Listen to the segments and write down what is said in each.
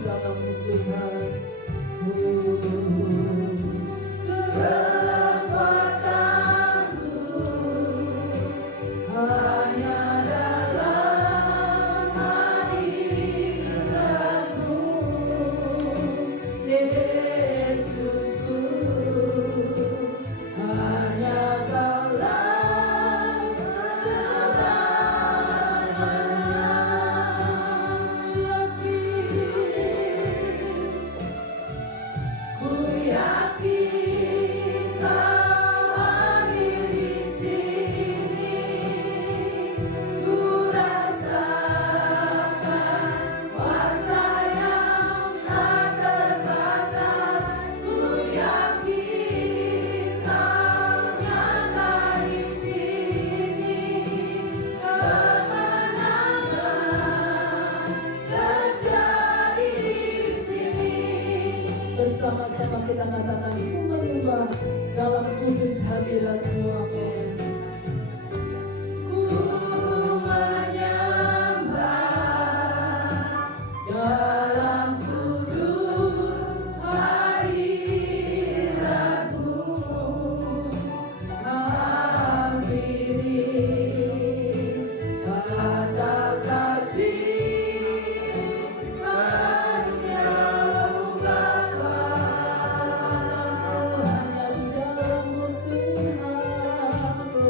dalam Tuhan. Kekuatanku hanya dalam hadirat-Mu, Yesusku. Hanya Kaulah segalanya. Ku yakin Kau hadir di sini. Ku rasakan kuasa yang tak terbatas. Ku yakin Kau nyata di sini. Kemenangan terjadi di sini. Bersama-sama kita katakan, ku menyembah dalam kudus hadirat-Mu. Amin. Ku menyembah dalam kudus hadirat-Mu. Hampiri kata kasih karunia-Mu Bapa. Hanya di dalam-Mu Tuhan.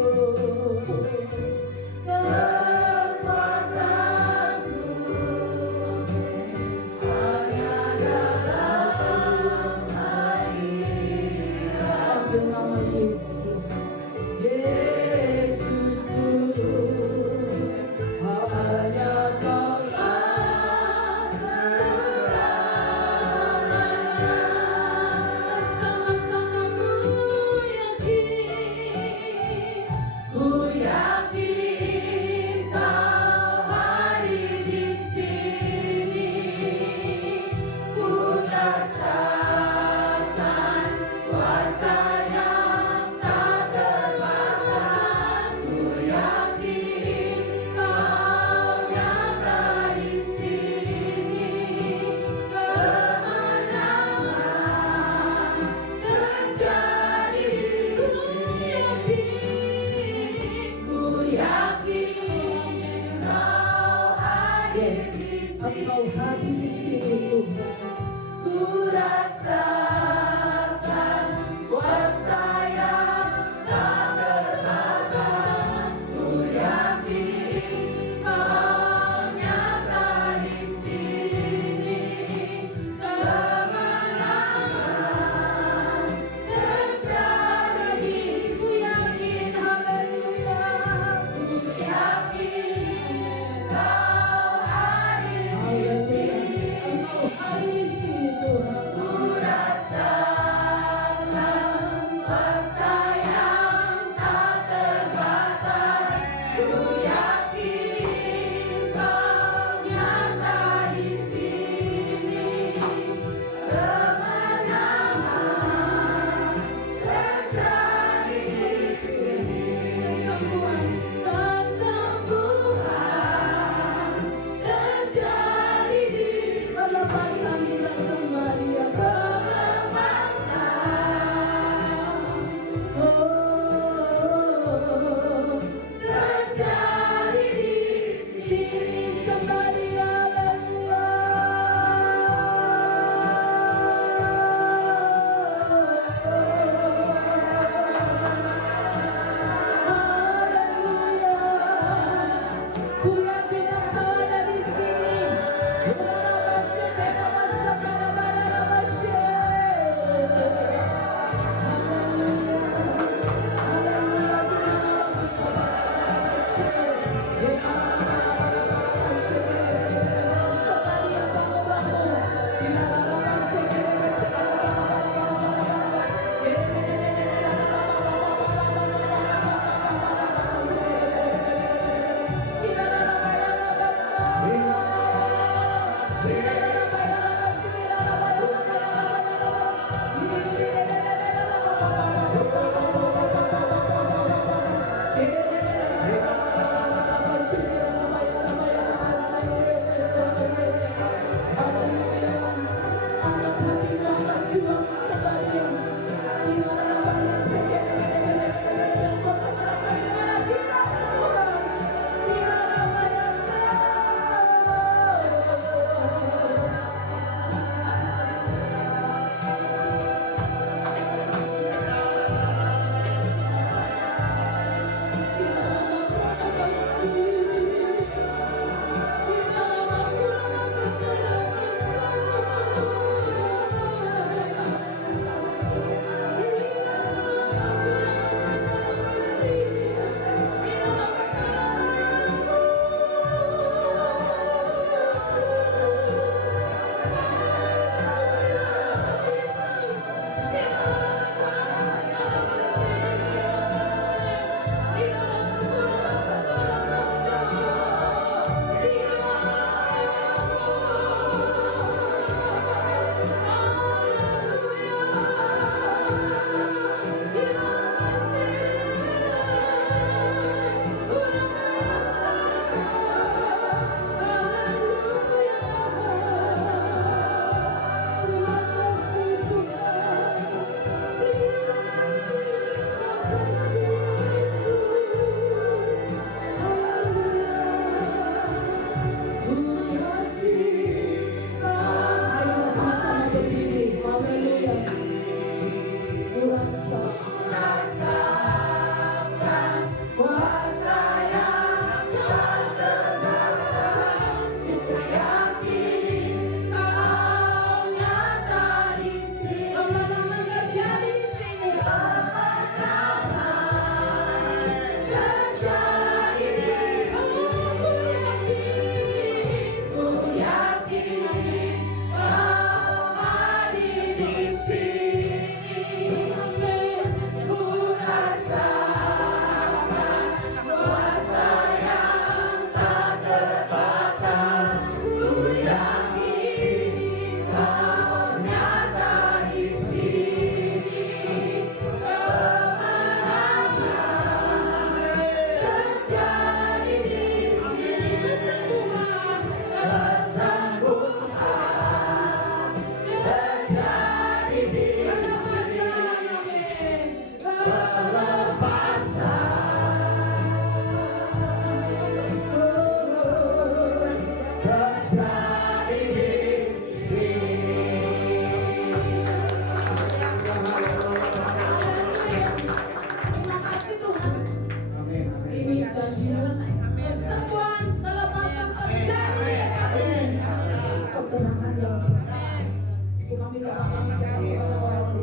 Kami gak akan mencari orang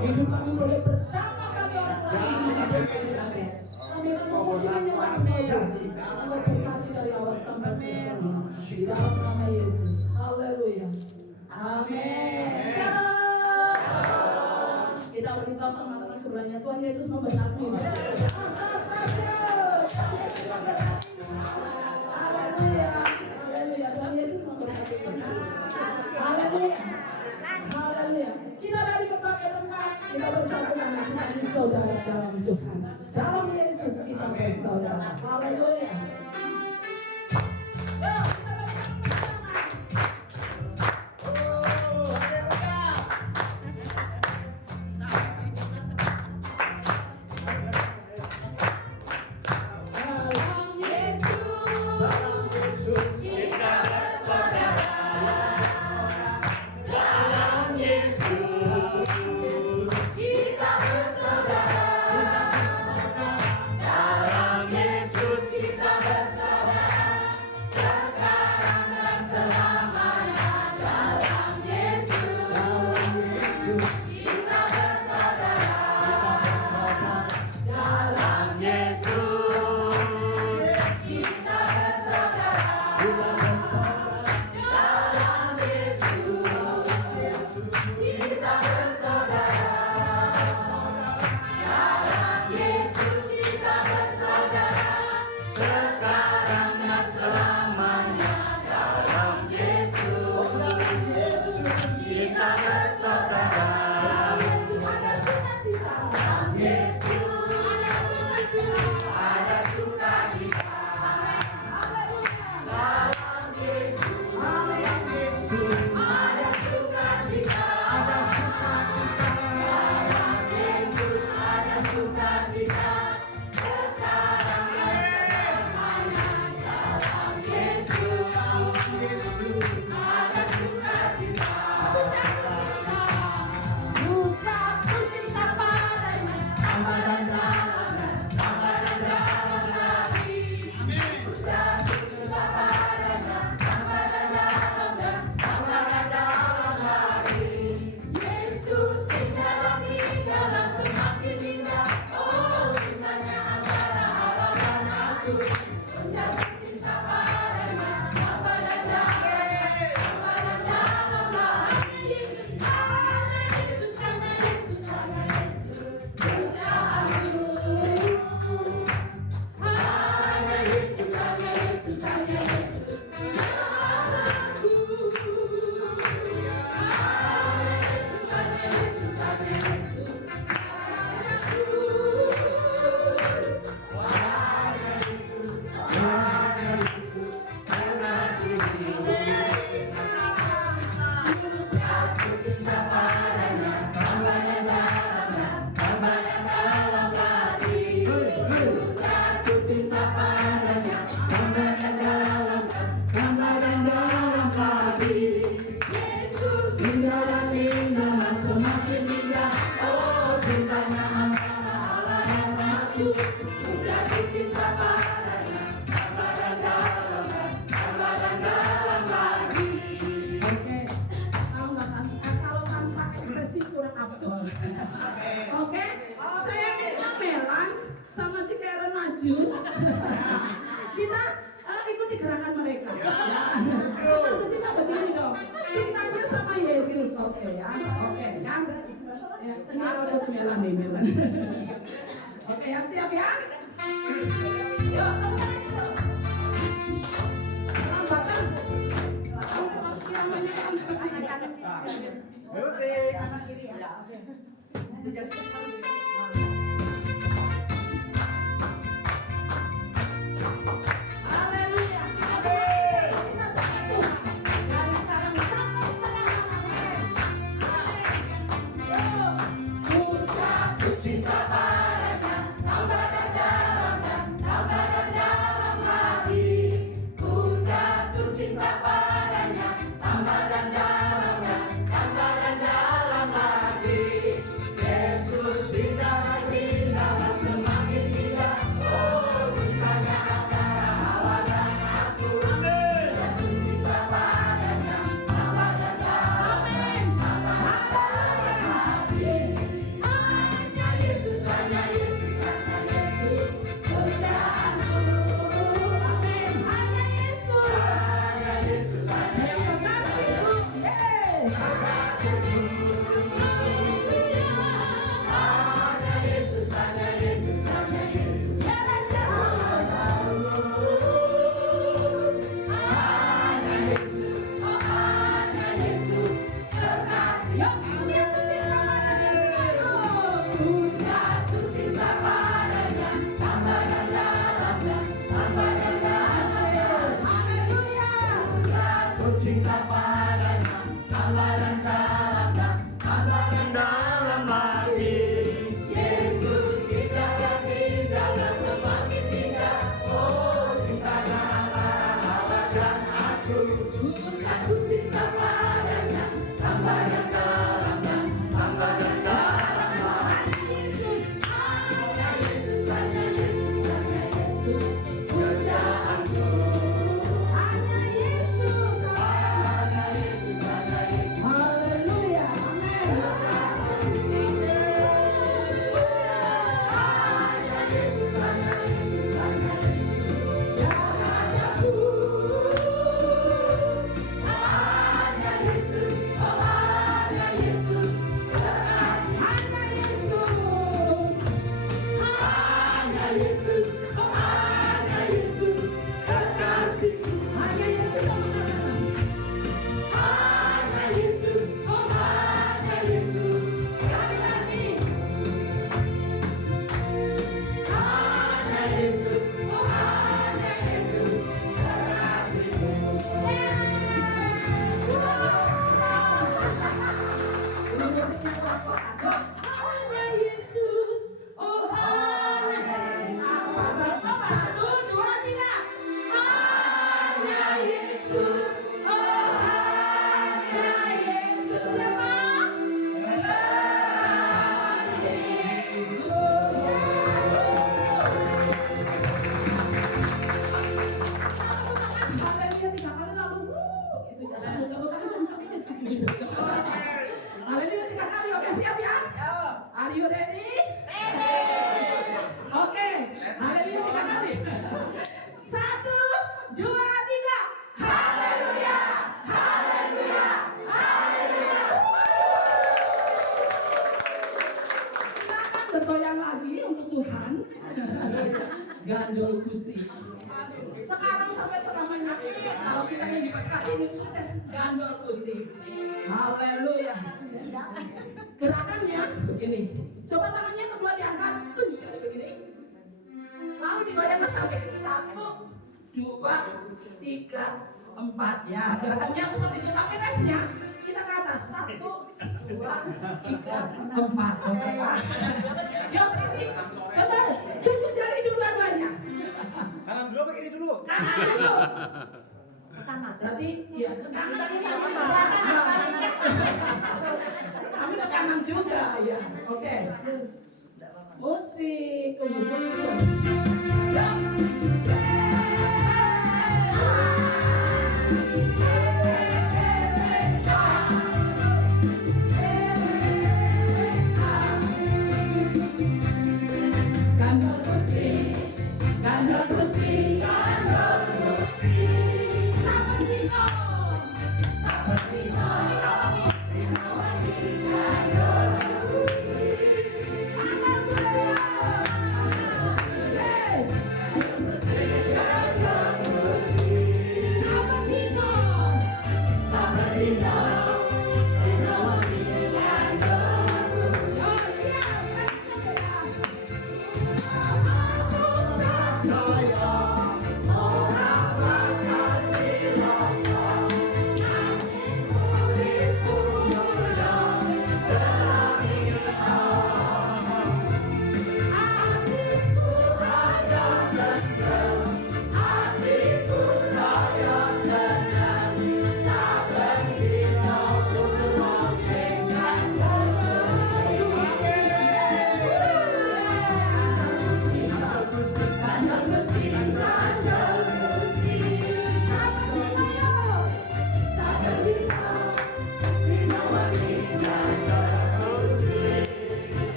hidup kami boleh berdampak bagi orang lain. Kami akan memujinya Kami berkati dari awal sampai selesai di dalam nama Yesus. Haleluya. Amin. Shalom. Kita berdoa sama teman sebelahnya. Tuhan Yesus memberkati. Haleluya. Haleluya. Tuhan Yesus memberkati. Haleluya. Haleluya. Kita dari berbagai tempat, kita bersatu karena kita ini saudara dalam Tuhan. Dalam Yesus kita bersaudara. Haleluya. Oke, saya minta Melan sama si Karen maju. Kita ikuti gerakan mereka. Satu cinta begini dong. Cintanya sama Yesus, oke ya, oke ya. Ini buat Melan nih, Melan. Oke ya, siap ya. Yuk, lambatan. Namanya kan seperti musik. Haleluya. Kita sangat Tuhan. Dari sekarang sampai selamanya. Ku jatuh cinta padanya, tambah dan dalam hati. Ku jatuh cinta padanya, tambah dan dalam hati. Yesus cinta maju. Haleluya 3 kali. Oke, siap ya? Are you ready? Oke, haleluya 3 kali. 1, 2, 3. Haleluya, haleluya, haleluya. Silakan bergoyang lagi untuk Tuhan. Gandol Gusti. Sekarang sampai selamanya. Kalau kita yang diberkati ini sukses, gandol Gusti. Haleluya. Gerakannya begini. Coba tangannya kedua diangkat, tunjukkan begini. Lalu digoyang sampai 1, 2, 3, 4 ya. Gerakannya seperti itu, tapi refnya kita ke atas 1, 2, 3, 4. Oke. Ya berarti betul. Tunjuk jari dua-duanya. Kanan dulu apa kiri dulu? Kanan dulu. Berarti ya ke kanan ini ke sana. Kami ke kanan juga ya. Oke. Musik, tunggu musik.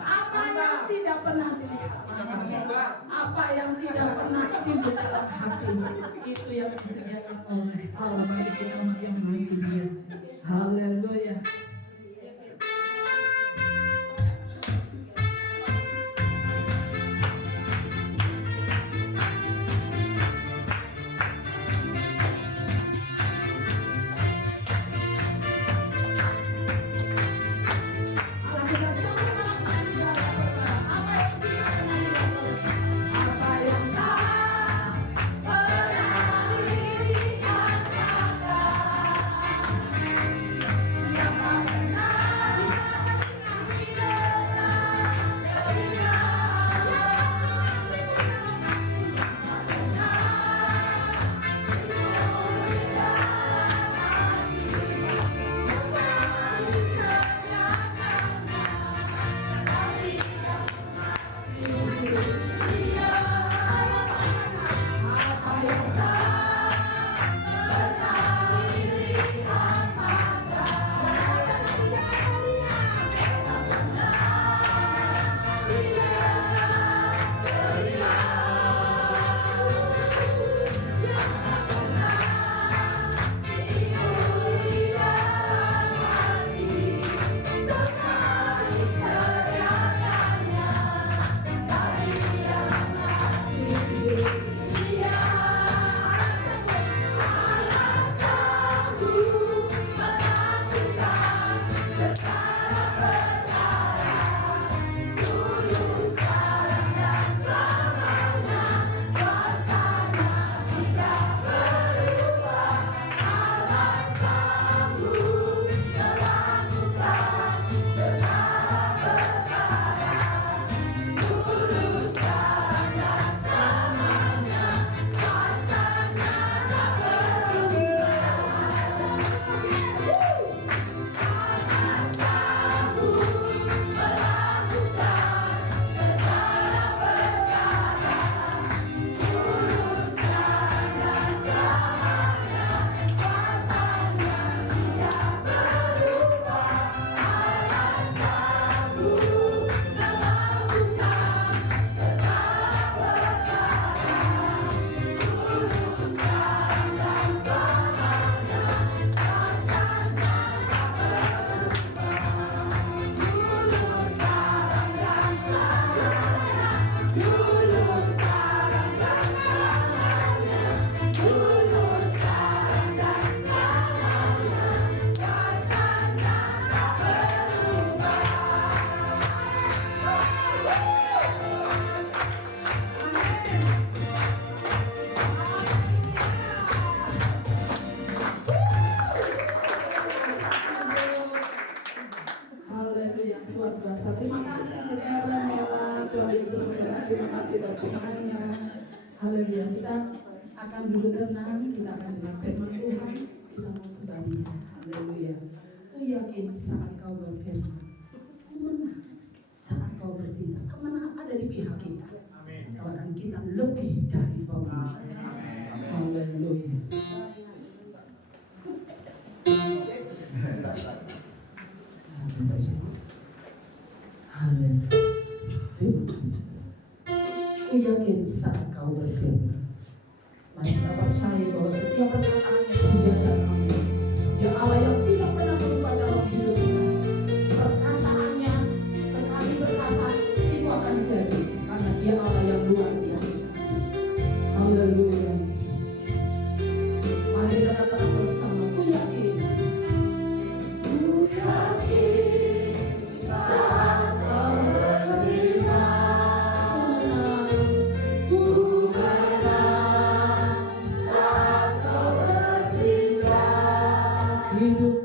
Apa yang tidak pernah dilihat mata, apa yang tidak pernah timbul dalam hatimu, itu yang disediakan oleh Allah bagi kita umat yang mengasihi Dia. Haleluya. Terima kasih buat semuanya. Haleluya. Kita akan duduk tenang, kita akan dengar firman Tuhan, kita mau sembah Dia. Haleluya. Aku yakin saat kau berfirman, aku menang. Saat kau bertindak, kemenangan ada di pihak kita. Bahkan kita lebih dari pemenang. Haleluya. Haleluya. Terima kasih. Aku yakin saat kau berfirman, mari kita percaya bahwa setiap perkataannya dia dan amin. Dia Allah yang tidak pernah berubah dalam hidup kita. Perkataannya sekali berkata itu akan jadi, karena dia Allah yang luar biasa. Haleluya. Mari kita katakan bersama, aku yakin. Ku yakin saat kau berfirman, ku menang saat kau bertindak. Hidup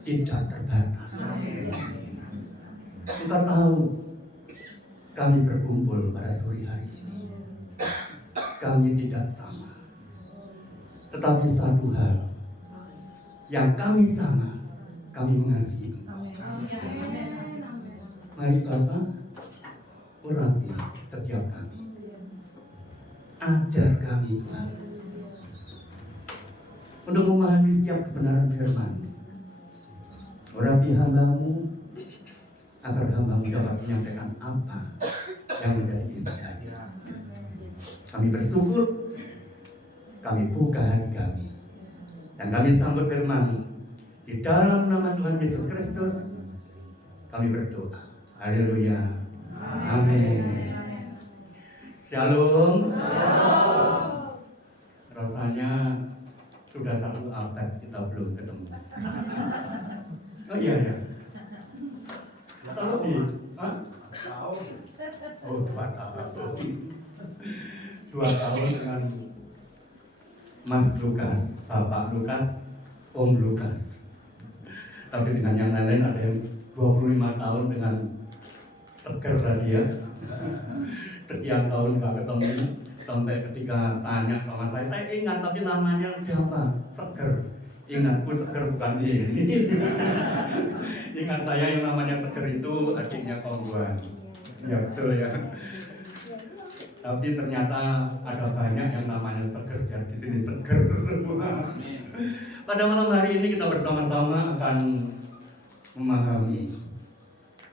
tidak terbatas. Engkau tahu kami berkumpul pada sore hari ini. Kami tidak sama. Tetapi satu hal yang kami sama, kami mengasihi. Mari Bapak, urapi setiap kami. Ajar kami Tuhan untuk memahami setiap kebenaran firman. Urapi hamba-Mu agar hamba-Mu dapat menyampaikan apa yang menjadi isi hati. Kami bersyukur, kami buka hati kami, dan kami sambut firman di dalam nama Tuhan Yesus Kristus. Kami berdoa. Haleluya. Amin. Shalom. Rasanya sudah 1 abad kita belum ketemu. Oh iya ya. Kalau di, oh 2 tahun. 2 tahun dengan Mas Lukas, Bapak Lukas, Om Lukas. Tapi dengan yang lain ada yang 25 tahun dengan seger tadi ya. Sekian tahun nggak ketemu, sampai ketika tanya sama saya ingat tapi namanya siapa? Seger. Ingatku Seger bukan ini. Ingat saya yang namanya Seger itu adiknya Kongguan. Ya betul ya. Tapi ternyata ada banyak yang namanya Seger dan di sini Seger semua. Pada malam hari ini kita bersama-sama akan memahami.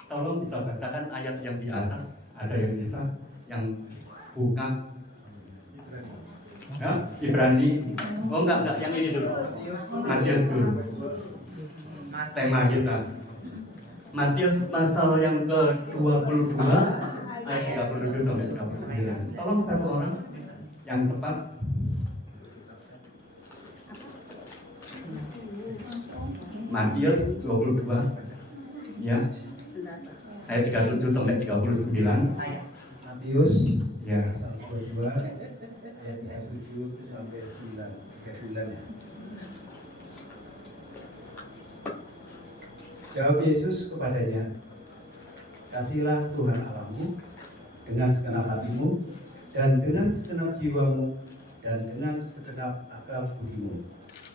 Tolong bisa bacakan ayat yang di atas. Ada yang bisa? Yang buka ya, Ibrani. Oh enggak, yang ini dulu. Matius dulu. Tema kita Matius pasal yang ke-22 ayat 37 sampai 39. Tolong satu orang yang tepat. Matius 22 ya. Ayat 37 sampai 39. Matius Ya. pasal 22 ayat 37 sampai 39 ya. Jawab Yesus kepadanya, "Kasihlah Tuhan Allahmu dengan segenap hatimu dan dengan segenap jiwamu dan dengan segenap akal budimu.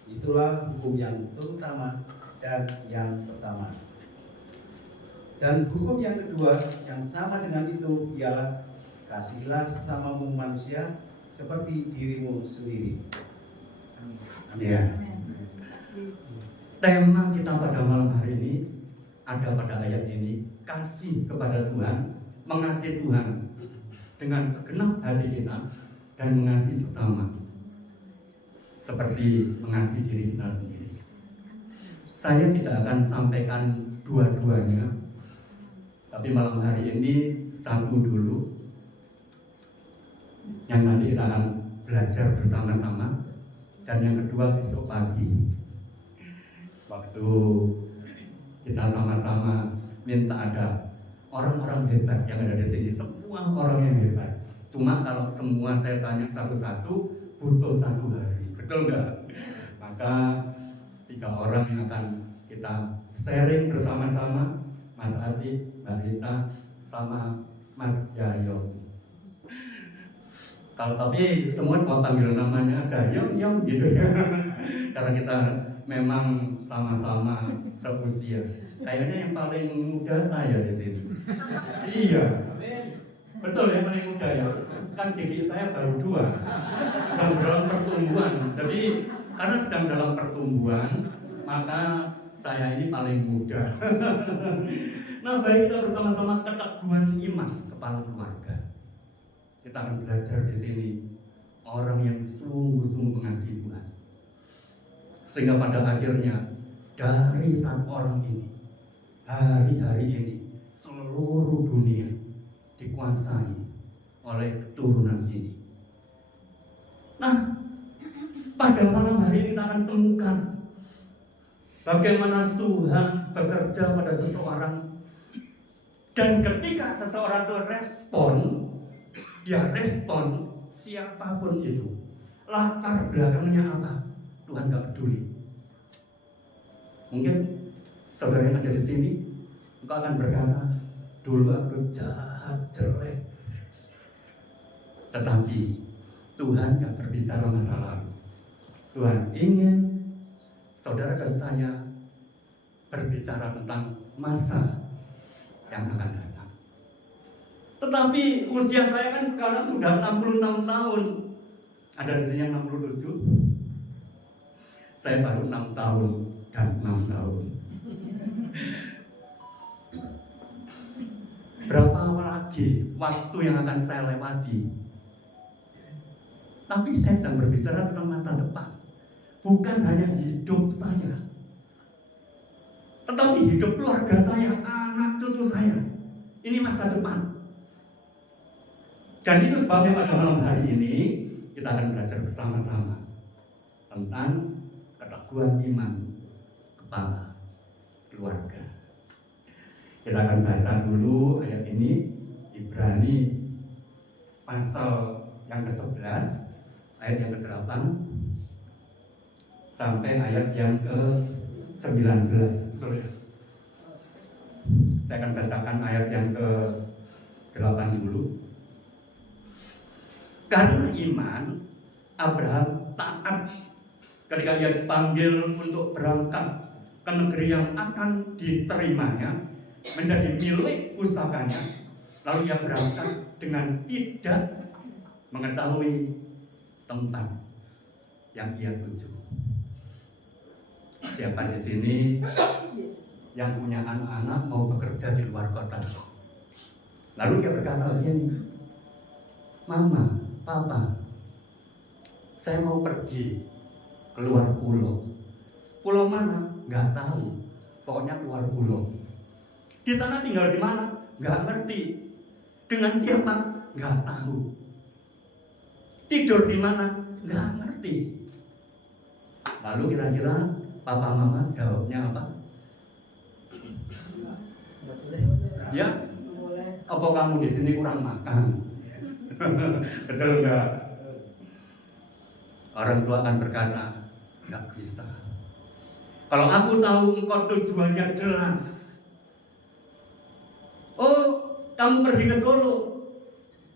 Itulah hukum yang terutama dan yang pertama. Dan hukum yang kedua yang sama dengan itu ialah kasihlah sesamamu manusia seperti dirimu sendiri." Ya. Tema kita pada malam hari ini ada pada ayat ini, kasih kepada Tuhan, mengasihi Tuhan dengan segenap hati kita dan mengasihi sesama seperti mengasihi diri kita sendiri. Saya tidak akan sampaikan dua-duanya, tapi malam hari ini satu dulu yang nanti kita akan belajar bersama-sama, dan yang kedua besok pagi waktu kita sama-sama minta ada orang-orang hebat yang ada di sini, semua orang yang hebat. Cuma kalau semua saya tanya satu-satu butuh 1 hari, betul nggak? Maka 3 orang yang akan kita sharing bersama-sama, Mas Adi, Mbak Rita, sama Mas Yayo. Kalau tapi semua mau panggil namanya aja Yong gitu ya. Karena kita memang sama-sama seusia. Kayaknya yang paling muda saya di sini. Iya. Betul yang paling muda ya. Kan gigi saya baru 2. Sedang dalam pertumbuhan. Jadi karena sedang dalam pertumbuhan, maka saya ini paling muda. Nah, baik, kita bersama-sama keteguhan iman kepala keluarga. Kita akan belajar di sini orang yang sungguh-sungguh mengasihi Tuhan. Sehingga pada akhirnya dari 1 orang ini, hari-hari ini seluruh dunia dikuasai oleh keturunan ini. Nah, pada malam hari ini kita akan temukan bagaimana Tuhan bekerja pada seseorang, dan ketika seseorang itu respon, dia respon siapapun itu, latar belakangnya apa, Tuhan gak peduli. Mungkin saudara yang ada di sini, engkau akan berkata, dulu aku jahat, jelek. Tetapi Tuhan gak berbicara masa lalu. Tuhan ingin saudara dan saya berbicara tentang masa yang akan datang. Tetapi usia saya kan sekarang sudah 66 tahun. Ada di sini yang 67. Saya baru 6 tahun dan 6 tahun. Berapa lagi waktu yang akan saya lewati? Tapi saya sedang berbicara tentang masa depan. Bukan hanya hidup saya, tetapi hidup keluarga saya, anak cucu saya. Ini masa depan. Dan itu sebabnya pada malam hari ini kita akan belajar bersama-sama tentang keteguhan iman kepala keluarga. Kita akan baca dulu ayat ini, Ibrani pasal yang ke-11 ayat yang ke-8 sampai ayat yang ke-19. Saya akan bacakan ayat yang ke-8 dulu. Karena iman, Abraham taat ketika ia dipanggil untuk berangkat ke negeri yang akan diterimanya menjadi milik pusakanya. Lalu ia berangkat dengan tidak mengetahui tempat yang ia tuju. Siapa di sini yang punya anak-anak mau bekerja di luar kota? Lalu dia berkata begini, Mama, Papa, saya mau pergi keluar pulau. Pulau mana? Nggak tahu. Pokoknya keluar pulau. Di sana tinggal di mana? Nggak ngerti. Dengan siapa? Nggak tahu. Tidur di mana? Nggak ngerti. Lalu kira-kira Papa Mama jawabnya apa? Ya, apa kamu di sini kurang makan? Betul nggak? Orang tua akan berkata, nggak bisa. Kalau aku tahu engkau tujuannya jelas. Oh, kamu pergi ke Solo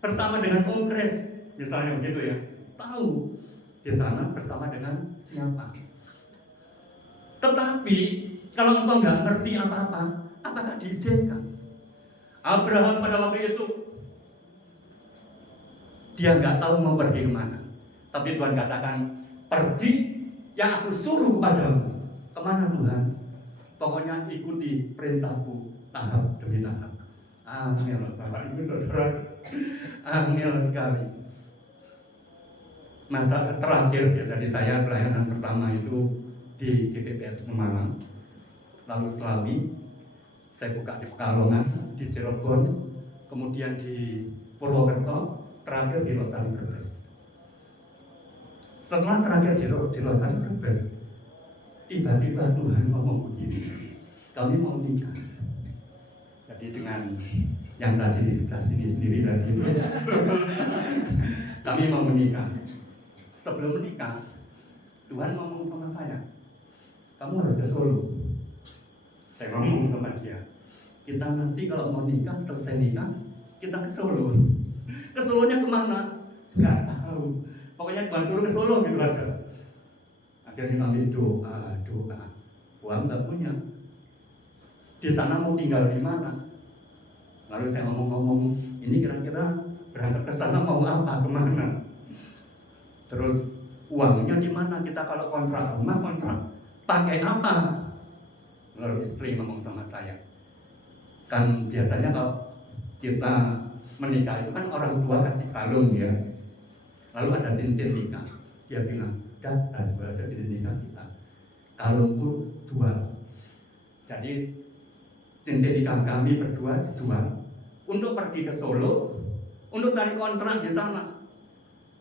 bersama dengan kongres, misalnya begitu ya. Tahu di sana bersama dengan siapa. Tetapi kalau engkau nggak ngerti apa-apa, apakah diizinkan? Abraham pada waktu itu dia nggak tahu mau pergi kemana. Tapi Tuhan katakan, pergi yang aku suruh padamu. Kemana Tuhan? Pokoknya ikuti perintahku tahap demi tahap. Angel, Bapak Ibu Saudara, angel sekali. Masa terakhir ya, jadi saya pelayanan pertama itu di GPPS Pemalang, lalu Selawi, saya buka di Pekalongan, di Cirebon, kemudian di Purwokerto, terakhir di Losari Brebes. Setelah terakhir di Losari Brebes, tiba-tiba Tuhan ngomong begini, kami mau nikah. Jadi dengan yang tadi di sebelah sini sendiri tadi, kami mau menikah. Sebelum menikah, Tuhan ngomong sama saya, kamu harus ke Solo. Saya ngomong sama dia, kita nanti kalau mau nikah, selesai nikah, kita ke Solo. Ke Solonya kemana? Nggak tahu. Pokoknya Tuhan suruh ke Solo gitu aja. Akhirnya kami doa. Uang nggak punya. Di sana mau tinggal di mana? Lalu saya ngomong, ini kira-kira berangkat ke sana mau apa, kemana? Terus uangnya di mana? Kita kalau kontrak rumah, kontrak pakai apa? Lalu istri ngomong sama saya, kan biasanya kalau kita menikah itu kan orang tua kasih kalung ya, lalu ada cincin nikah. Dia bilang, dah jual aja cincin nikah kita, kalungku jual. Jadi cincin nikah kami berdua dijual untuk pergi ke Solo, untuk cari kontrak di sana.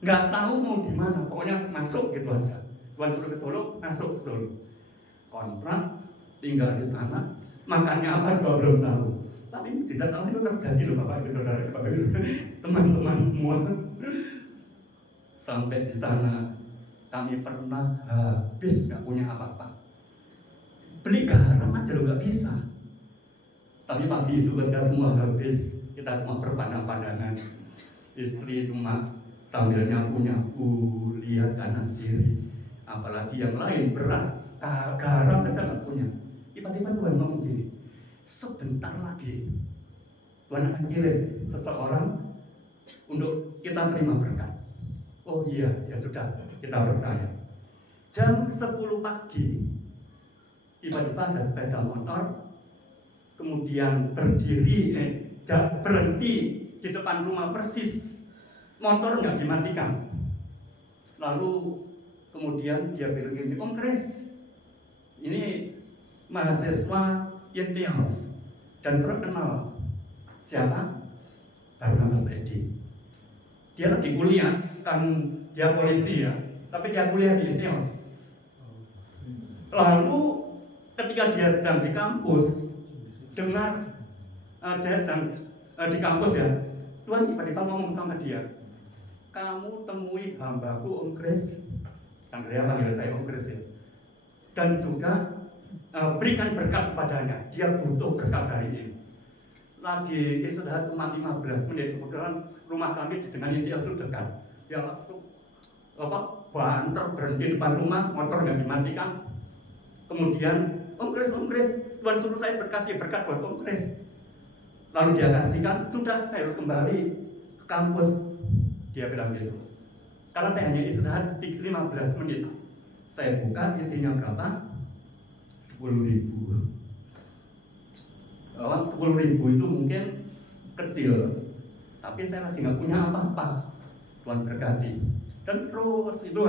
Nggak tahu mau di mana, pokoknya masuk gitu aja. Tuhan suruh ke Solo, masuk ke Solo. Kontrak, tinggal di sana, makannya apa juga belum tahu. Tapi sisa tahun itu terjadi loh Bapak Ibu Saudara, Bapak Ibu, teman-teman semua. Sampai di sana kami pernah habis nggak punya apa-apa. beli garam aja lo nggak bisa. Tapi pagi itu ketika semua habis, kita cuma berpandang-pandangan. Istri cuma sambil nyapu-nyapu, lihat kanan kiri. Apalagi yang lain beras, garam aja nggak punya. Tiba-tiba Tuhan ngomong gini, sebentar lagi Tuhan akan kirim seseorang untuk kita terima berkat. Oh iya, ya sudah, kita percaya. Jam 10 pagi, tiba-tiba ada sepeda motor, kemudian berhenti di depan rumah persis, motor nggak dimatikan. Lalu kemudian dia bilang gini, Om Kris, ini mahasiswa Yentios, dan saudara kenal siapa? Barnabas Edi. Dia lagi kuliah, kan dia polisi ya, tapi dia kuliah di Yentios. Lalu ketika dia sedang di kampus, dengar dia sedang di kampus ya, Tuhan tiba-tiba ngomong sama dia, kamu temui hambaku Om Kris, kan dia panggil saya Om Kris ya, dan juga berikan berkat kepadanya, dia butuh berkat hari ini. Lagi istirahat cuma 15 menit, kemudian rumah kami dengan Yentios itu dekat, dia langsung banter berhenti depan rumah, motor nggak dimatikan. Kemudian Om Kris, Tuhan suruh saya berkasih berkat buat Om Kris. Lalu dia kasihkan, sudah saya harus kembali ke kampus. Dia bilang gitu. Karena saya hanya istirahat 15 menit. Saya buka, isinya berapa? 10.000. 10.000 itu mungkin kecil, tapi saya lagi nggak punya apa-apa. Tuhan berkati. Dan terus itu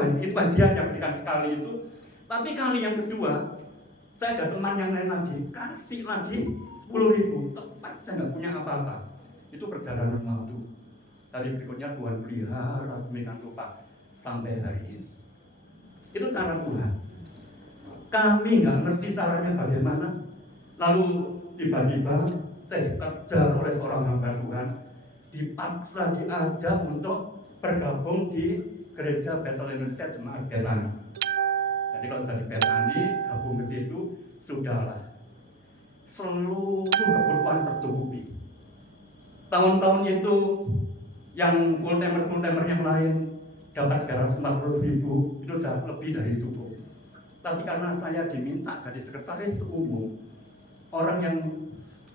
dia yang berikan sekali itu. Tapi kali yang kedua, saya ada teman yang lain lagi, kasih lagi 10.000, tepat saya nggak punya apa-apa. Itu perjalanan waktu. Tadi berikutnya Tuhan pelihara sedemikian rupa sampai hari ini. Itu cara Tuhan. Kami nggak ngerti caranya bagaimana. Lalu tiba-tiba saya dikejar oleh seorang hamba Tuhan, dipaksa diajak untuk bergabung di gereja Betel Indonesia Jemaat Betani. Jadi kalau sudah di Betani, gabung ke situ, sudahlah. Seluruh kebutuhan tercukupi. Tahun-tahun itu yang full-timer yang lain dapat garam 40.000, itu sudah lebih dari cukup. Tapi karena saya diminta jadi sekretaris umum, orang yang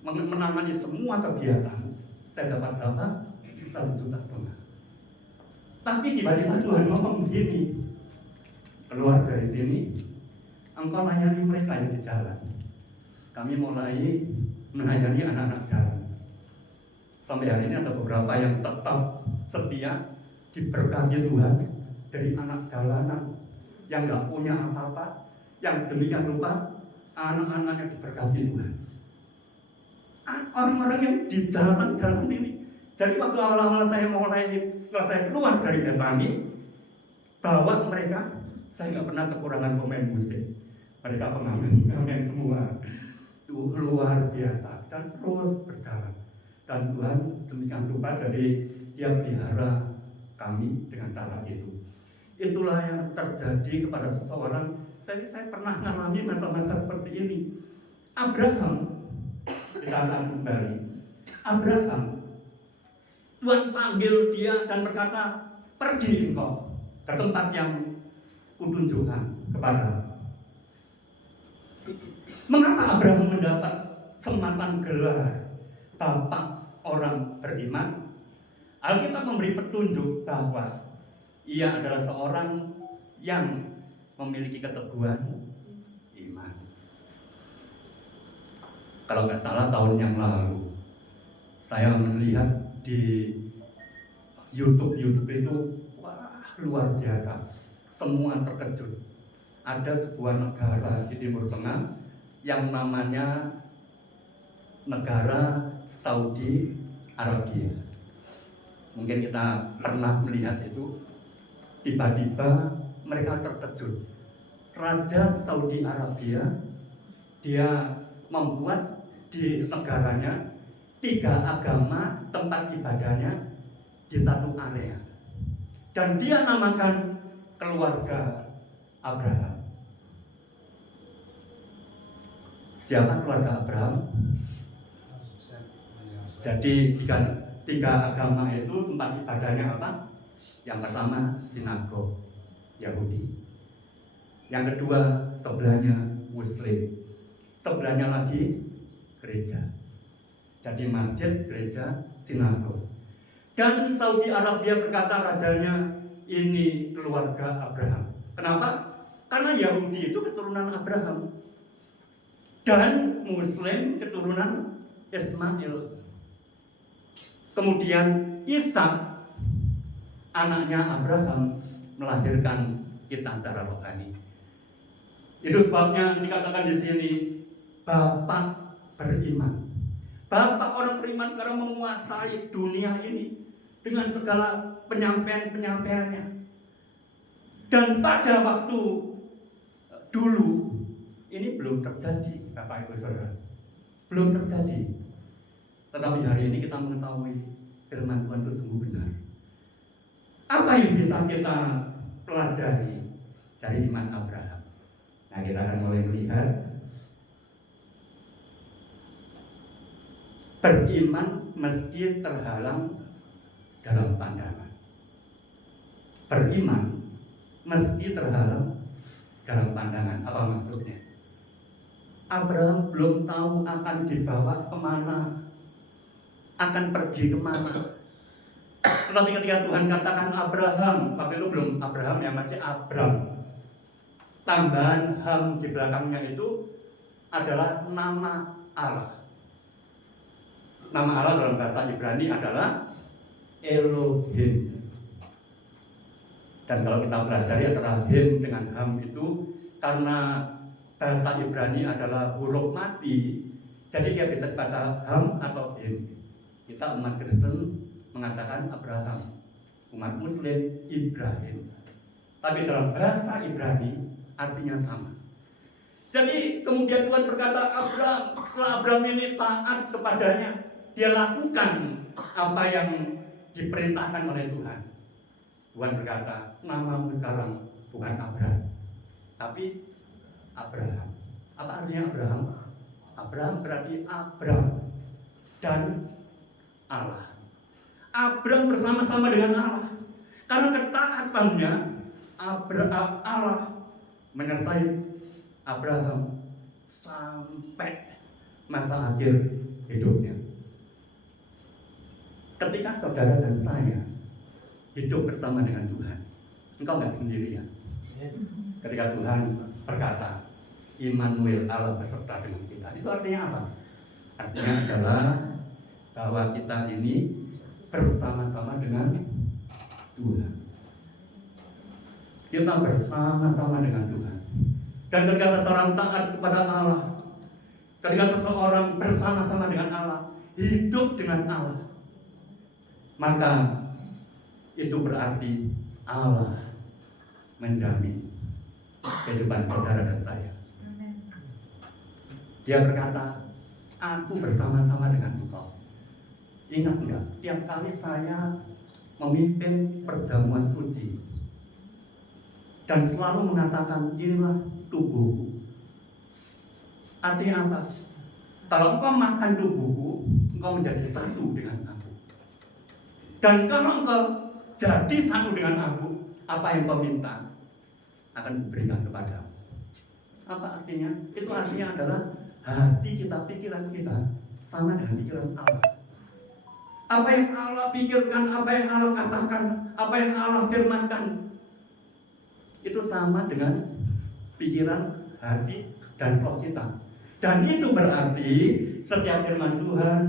menangani semua kegiatan, saya dapat berapa? 1,5 juta. Tapi tiba-tiba Tuhan ngomong begini, keluar dari sini, engkau layani mereka yang di jalan. Kami mulai melayani anak-anak jalan. Sampai hari ini ada beberapa yang tetap setia, diberkati Tuhan dari anak jalanan yang nggak punya apa-apa, yang sedemikian rupa anak-anak yang diberkati Tuhan. Orang-orang yang di jalan-jalan ini. Jadi waktu awal-awal setelah saya keluar dari Betani, bawa mereka, saya nggak pernah kekurangan pemain musik. Mereka pengamen semua. Itu luar biasa dan terus berjalan. Dan Tuhan demikian rupa dari Dia pelihara kami dengan cara itu. Itulah yang terjadi kepada seseorang. Saya pernah mengalami masa-masa seperti ini. Abraham, kita akan kembali. Abraham, Tuhan panggil dia dan berkata, pergi engkau ke tempat yang kutunjukkan kepada. Mengapa Abraham mendapat semacam gelar bapak orang beriman? Alkitab memberi petunjuk bahwa ia adalah seorang yang memiliki keteguhan iman. Kalau nggak salah tahun yang lalu saya melihat di YouTube itu, wah luar biasa. Semua terkejut. Ada sebuah negara di Timur Tengah yang namanya negara Saudi Arabia. Mungkin kita pernah melihat itu. Tiba-tiba mereka terkejut. Raja Saudi Arabia, dia membuat di negaranya 3 agama tempat ibadahnya di satu area. Dan dia namakan keluarga Abraham. Siapa keluarga Abraham? Jadi tiga agama itu tempat ibadahnya apa? Yang pertama sinagog Yahudi, yang kedua sebelahnya Muslim, sebelahnya lagi gereja. Jadi masjid, gereja, sinagog. Dan Saudi Arabia berkata rajanya, ini keluarga Abraham. Kenapa? Karena Yahudi itu keturunan Abraham dan Muslim keturunan Ismail. Kemudian Ishak, anaknya Abraham, melahirkan kita secara rohani. Itu sebabnya dikatakan di sini Bapak beriman. Bapak orang beriman sekarang menguasai dunia ini dengan segala penyampaian-penyampaiannya. Dan pada waktu dulu ini belum terjadi, Bapak Ibu Saudara. Belum terjadi. Tetapi hari ini kita mengetahui firman Tuhan itu sungguh benar. Apa yang bisa kita pelajari dari iman Abraham? Nah, kita akan mulai melihat beriman meski terhalang dalam pandangan. Beriman meski terhalang dalam pandangan. Apa maksudnya? Abraham belum tahu akan dibawa kemana, akan pergi kemana. Tetapi ketika Tuhan katakan Abraham, tapi itu belum Abraham ya, masih Abram. Tambahan ham di belakangnya itu adalah nama Allah. Nama Allah dalam bahasa Ibrani adalah Elohim. Dan kalau kita pelajari antara him dengan ham itu, karena bahasa Ibrani adalah huruf mati, jadi dia bisa dibaca ham atau him. Kita umat Kristen mengatakan Abraham, umat Muslim Ibrahim. Tapi dalam bahasa Ibrani artinya sama. Jadi kemudian Tuhan berkata, Abraham, setelah Abraham ini taat kepadanya, dia lakukan apa yang diperintahkan oleh Tuhan. Tuhan berkata, namamu sekarang bukan Abraham, tapi Abraham. Apa artinya Abraham? Abraham berarti Abram dan Allah. Abram bersama-sama dengan Allah. Karena ketaatannya, Allah menyertai Abraham sampai masa akhir hidupnya. Ketika saudara dan saya hidup bersama dengan Tuhan, engkau nggak sendirian. Ketika Tuhan berkata, Immanuel, Allah beserta dengan kita, itu artinya apa? Artinya adalah bahwa kita ini bersama-sama dengan Tuhan. Kita bersama-sama dengan Tuhan. Dan ketika seseorang taat kepada Allah, ketika seseorang bersama-sama dengan Allah, hidup dengan Allah, maka itu berarti Allah menjamin kehidupan saudara dan saya. Dia berkata, aku bersama-sama dengan engkau. Ingat enggak, tiap kali saya memimpin perjamuan suci dan selalu mengatakan, inilah tubuhku. Artinya apa? Kalau engkau makan tubuhku, engkau menjadi satu dengan aku. Dan kalau engkau jadi satu dengan aku, apa yang kau minta akan diberikan kepadamu. Apa artinya? Itu artinya adalah hati kita, pikiran kita sama dengan pikiran Allah. Apa yang Allah pikirkan, apa yang Allah katakan, apa yang Allah firmankan, itu sama dengan pikiran, hati, dan roh kita. Dan itu berarti setiap firman Tuhan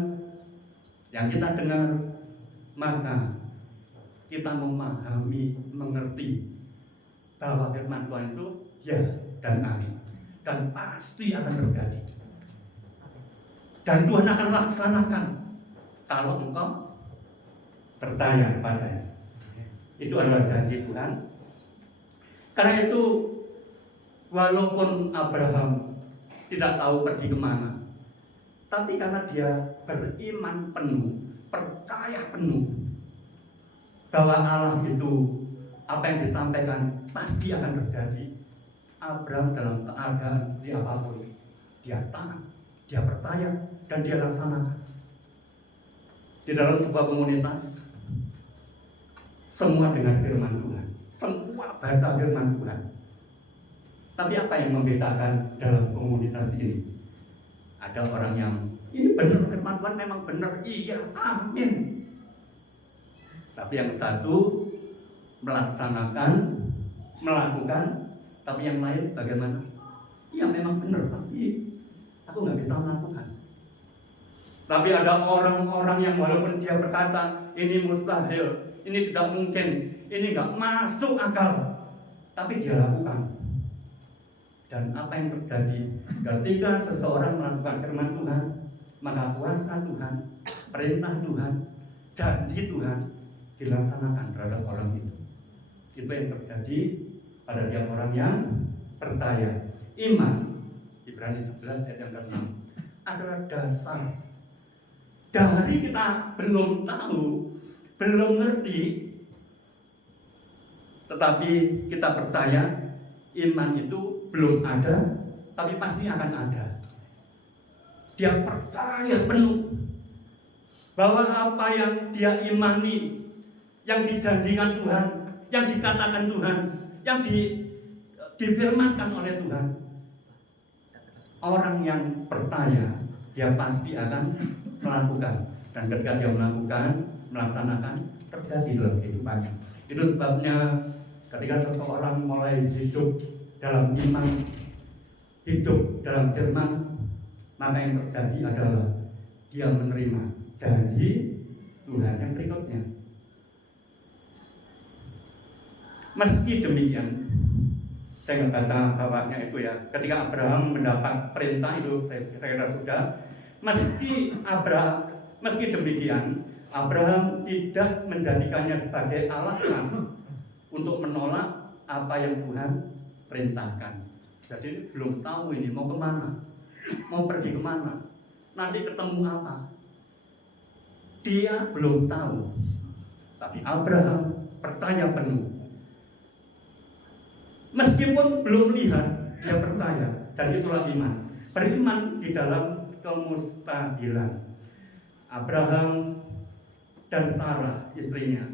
yang kita dengar, maka kita memahami, mengerti bahwa firman Tuhan itu ya dan amin, dan pasti akan terjadi. Dan Tuhan akan laksanakan kalau engkau percaya kepadanya. Itu adalah janji Tuhan. Karena itu, walaupun Abraham tidak tahu pergi kemana, tapi karena dia beriman penuh, percaya penuh bahwa Allah itu, apa yang disampaikan pasti akan terjadi. Abraham dalam keadaan seperti apapun, dia taat, dia percaya, dan dia laksanakan. Di dalam sebuah komunitas, semua dengar firman Tuhan, semua baca firman Tuhan. Tapi apa yang membedakan dalam komunitas ini? Ada orang yang ini benar firman Tuhan, memang benar, iya, amin. Tapi yang satu melaksanakan, melakukan, tapi yang lain bagaimana? Iya memang benar, tapi aku nggak bisa melakukan. Tapi ada orang-orang yang walaupun dia berkata ini mustahil, ini tidak mungkin, ini nggak masuk akal, tapi dia lakukan. Dan apa yang terjadi ketika seseorang melakukan firman Tuhan, maka kuasa Tuhan, perintah Tuhan, janji Tuhan dilaksanakan terhadap orang itu. Itu yang terjadi pada tiap orang yang percaya. Iman, Ibrani 11 ayat yang ke-6, adalah dasar. Dari kita belum tahu, belum ngerti, tetapi kita percaya iman itu belum ada, tapi pasti akan ada. Dia percaya penuh bahwa apa yang dia imani, yang dijanjikan Tuhan, yang dikatakan Tuhan, yang difirmankan oleh Tuhan, orang yang percaya dia pasti akan melakukan, dan ketika dia melakukan, melaksanakan, terjadi dalam kehidupannya. Itu sebabnya ketika seseorang mulai hidup dalam iman, hidup dalam firman, maka yang terjadi adalah dia menerima janji Tuhan yang berikutnya. Meski demikian, saya baca bawahnya itu ya, ketika Abraham mendapat perintah itu, saya kira sudah. Meski demikian, Abraham tidak menjadikannya sebagai alasan untuk menolak apa yang Tuhan perintahkan. Jadi belum tahu ini mau kemana, mau pergi kemana, nanti ketemu apa. Dia belum tahu, tapi Abraham percaya penuh. Meskipun belum lihat, dia percaya, dan itulah iman. Beriman di dalam kemustahilan. Abraham dan Sarah istrinya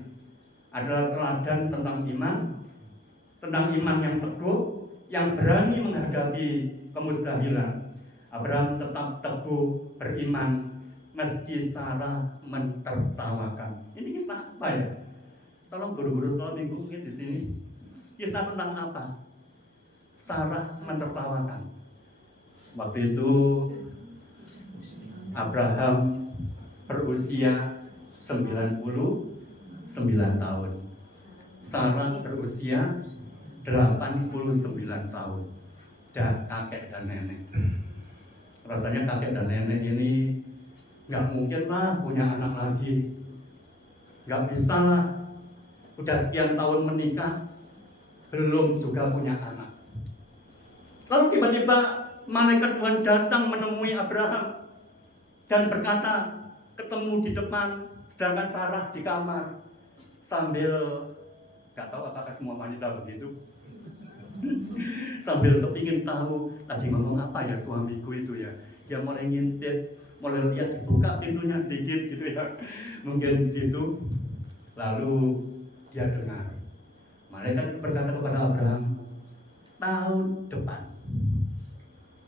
adalah teladan tentang iman yang teguh, yang berani menghadapi kemustahilan. Abraham tetap teguh beriman meski Sarah mentertawakan. Ini kisah apa ya? Tolong guru-guru sekolah minggu mungkin di sini. Kisah tentang apa? Sarah mentertawakan. Waktu itu Abraham berusia 99 tahun. Sarah berusia 89 tahun. Dan kakek dan nenek. Rasanya kakek dan nenek ini nggak mungkin lah punya anak lagi. Nggak bisa lah. Udah sekian tahun menikah, belum juga punya anak. Lalu tiba-tiba malaikat Tuhan datang menemui Abraham dan berkata, ketemu di depan, sedangkan Sarah di kamar sambil, gak tahu apakah semua wanita begitu, sambil kepingin tahu tadi ngomong apa ya suamiku itu ya. Dia mulai ngintip, mulai lihat, buka pintunya sedikit gitu ya, mungkin gitu. Lalu dia dengar malaikat berkata kepada Abraham, tahun depan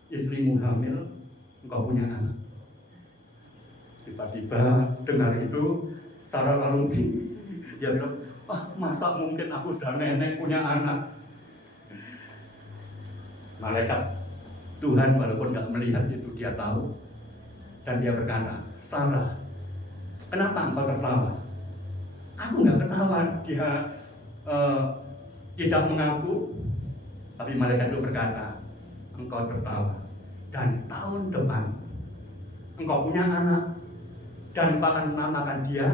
istrimu hamil, engkau punya anak. Tiba-tiba dengar itu, Sarah lalu dia bilang, masa mungkin aku sudah nenek punya anak. Malaikat Tuhan walaupun tidak melihat itu, dia tahu. Dan dia berkata, Sarah, kenapa engkau tertawa? Aku nggak ketawa. Dia tidak mengaku. Tapi malaikat itu berkata, engkau tertawa. Dan tahun depan engkau punya anak, dan akan menamakan dia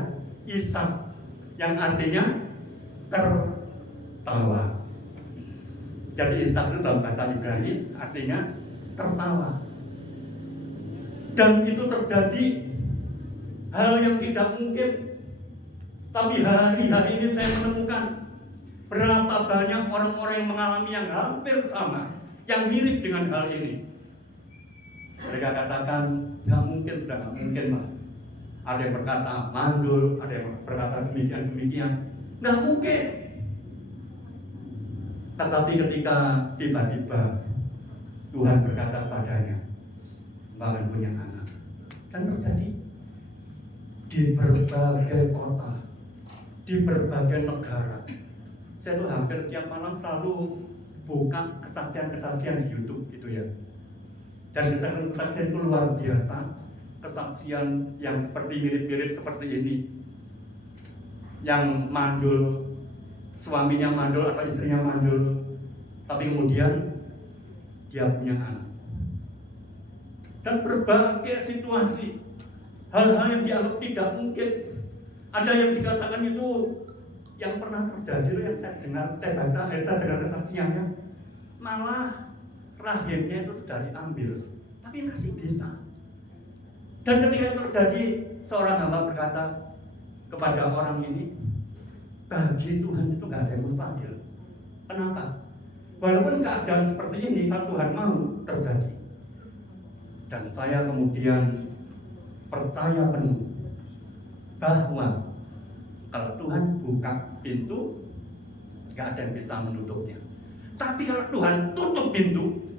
Ishak, yang artinya tertawa. Jadi Ishak itu dalam bahasa Ibrani artinya tertawa. Dan itu terjadi hal yang tidak mungkin. Tapi hari-hari ini saya menemukan berapa banyak orang-orang yang mengalami yang hampir sama, yang mirip dengan hal ini. Mereka katakan nggak mungkin, sudah nggak mungkin Pak. Ada yang berkata mandul, ada yang berkata demikian, nggak mungkin. Tetapi ketika tiba-tiba Tuhan berkata padanya, Mbak akan punya anak. Dan terjadi di berbagai kota, di berbagai negara. Saya tuh hampir tiap malam selalu buka kesaksian-kesaksian di YouTube gitu ya. Dan kesaksian itu luar biasa. Kesaksian yang seperti mirip-mirip seperti ini. Yang mandul, suaminya mandul atau istrinya mandul, tapi kemudian dia punya anak. Dan berbagai situasi, hal-hal yang dianggap tidak mungkin. Ada yang dikatakan itu yang pernah terjadi, yang saya dengar, saya baca, saya dengar kesaksiannya, malah rahimnya itu sudah diambil, tapi masih bisa. Dan ketika itu terjadi, seorang hamba berkata kepada orang ini, bagi Tuhan itu nggak ada yang mustahil. Kenapa? Walaupun keadaan seperti ini, kan Tuhan mau terjadi. Dan saya kemudian percaya penuh bahwa kalau Tuhan buka pintu, nggak ada yang bisa menutupnya. Tapi kalau Tuhan tutup pintu,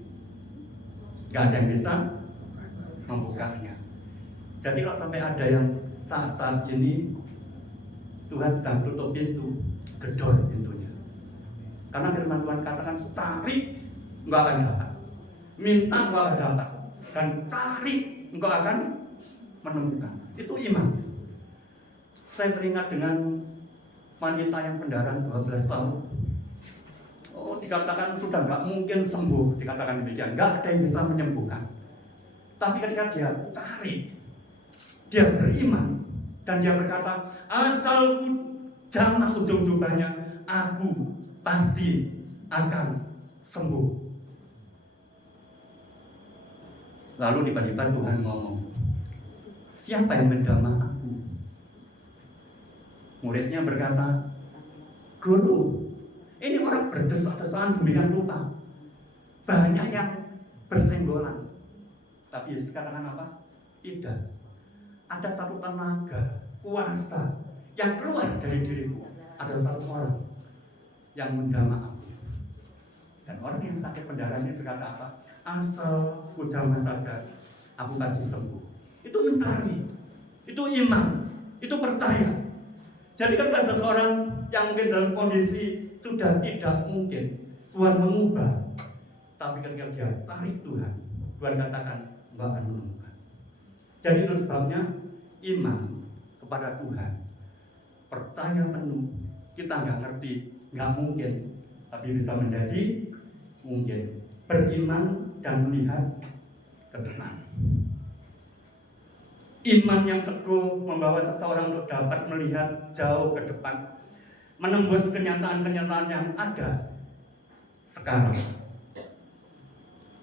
nggak ada yang bisa membukanya. Jadi kalau sampai ada yang saat-saat ini Tuhan sedang tutup pintu, gedor pintunya. Karena firman Tuhan katakan, cari enggak akan dapat, minta enggak akan dapat, dan cari engkau akan menemukan. Itu iman. Saya teringat dengan wanita yang pendarahan 12 tahun. Oh, dikatakan sudah enggak mungkin sembuh, dikatakan demikian, enggak ada yang bisa menyembuhkan. Tapi ketika dia cari, dia beriman, dan dia berkata, asal jamah ujung jubahnya, aku pasti akan sembuh. Lalu tiba-tiba Tuhan ngomong, siapa yang menjamah aku? Muridnya berkata, guru, ini orang berdesak-desakan demikian rupa, banyak yang bersenggolan. Tapi Yesus katakan apa? Tidak. Ada satu tenaga, kuasa yang keluar dari diriku. Ada satu orang yang menjamah aku. Dan orang yang sakit pendarahan ini berkata apa? Asal ku jamah saja, aku pasti sembuh. Itu mencari, itu iman, itu percaya. Jadi kan ada seseorang yang mungkin dalam kondisi sudah tidak mungkin Tuhan mengubah, tapi ketika dia cari Tuhan, Tuhan katakan Mbak akan menemukan. Jadi itu sebabnya iman kepada Tuhan, percaya penuh. Kita nggak ngerti, nggak mungkin, tapi bisa menjadi mungkin. Beriman dan melihat ke depan. Iman yang teguh membawa seseorang untuk dapat melihat jauh ke depan, menembus kenyataan-kenyataan yang ada sekarang.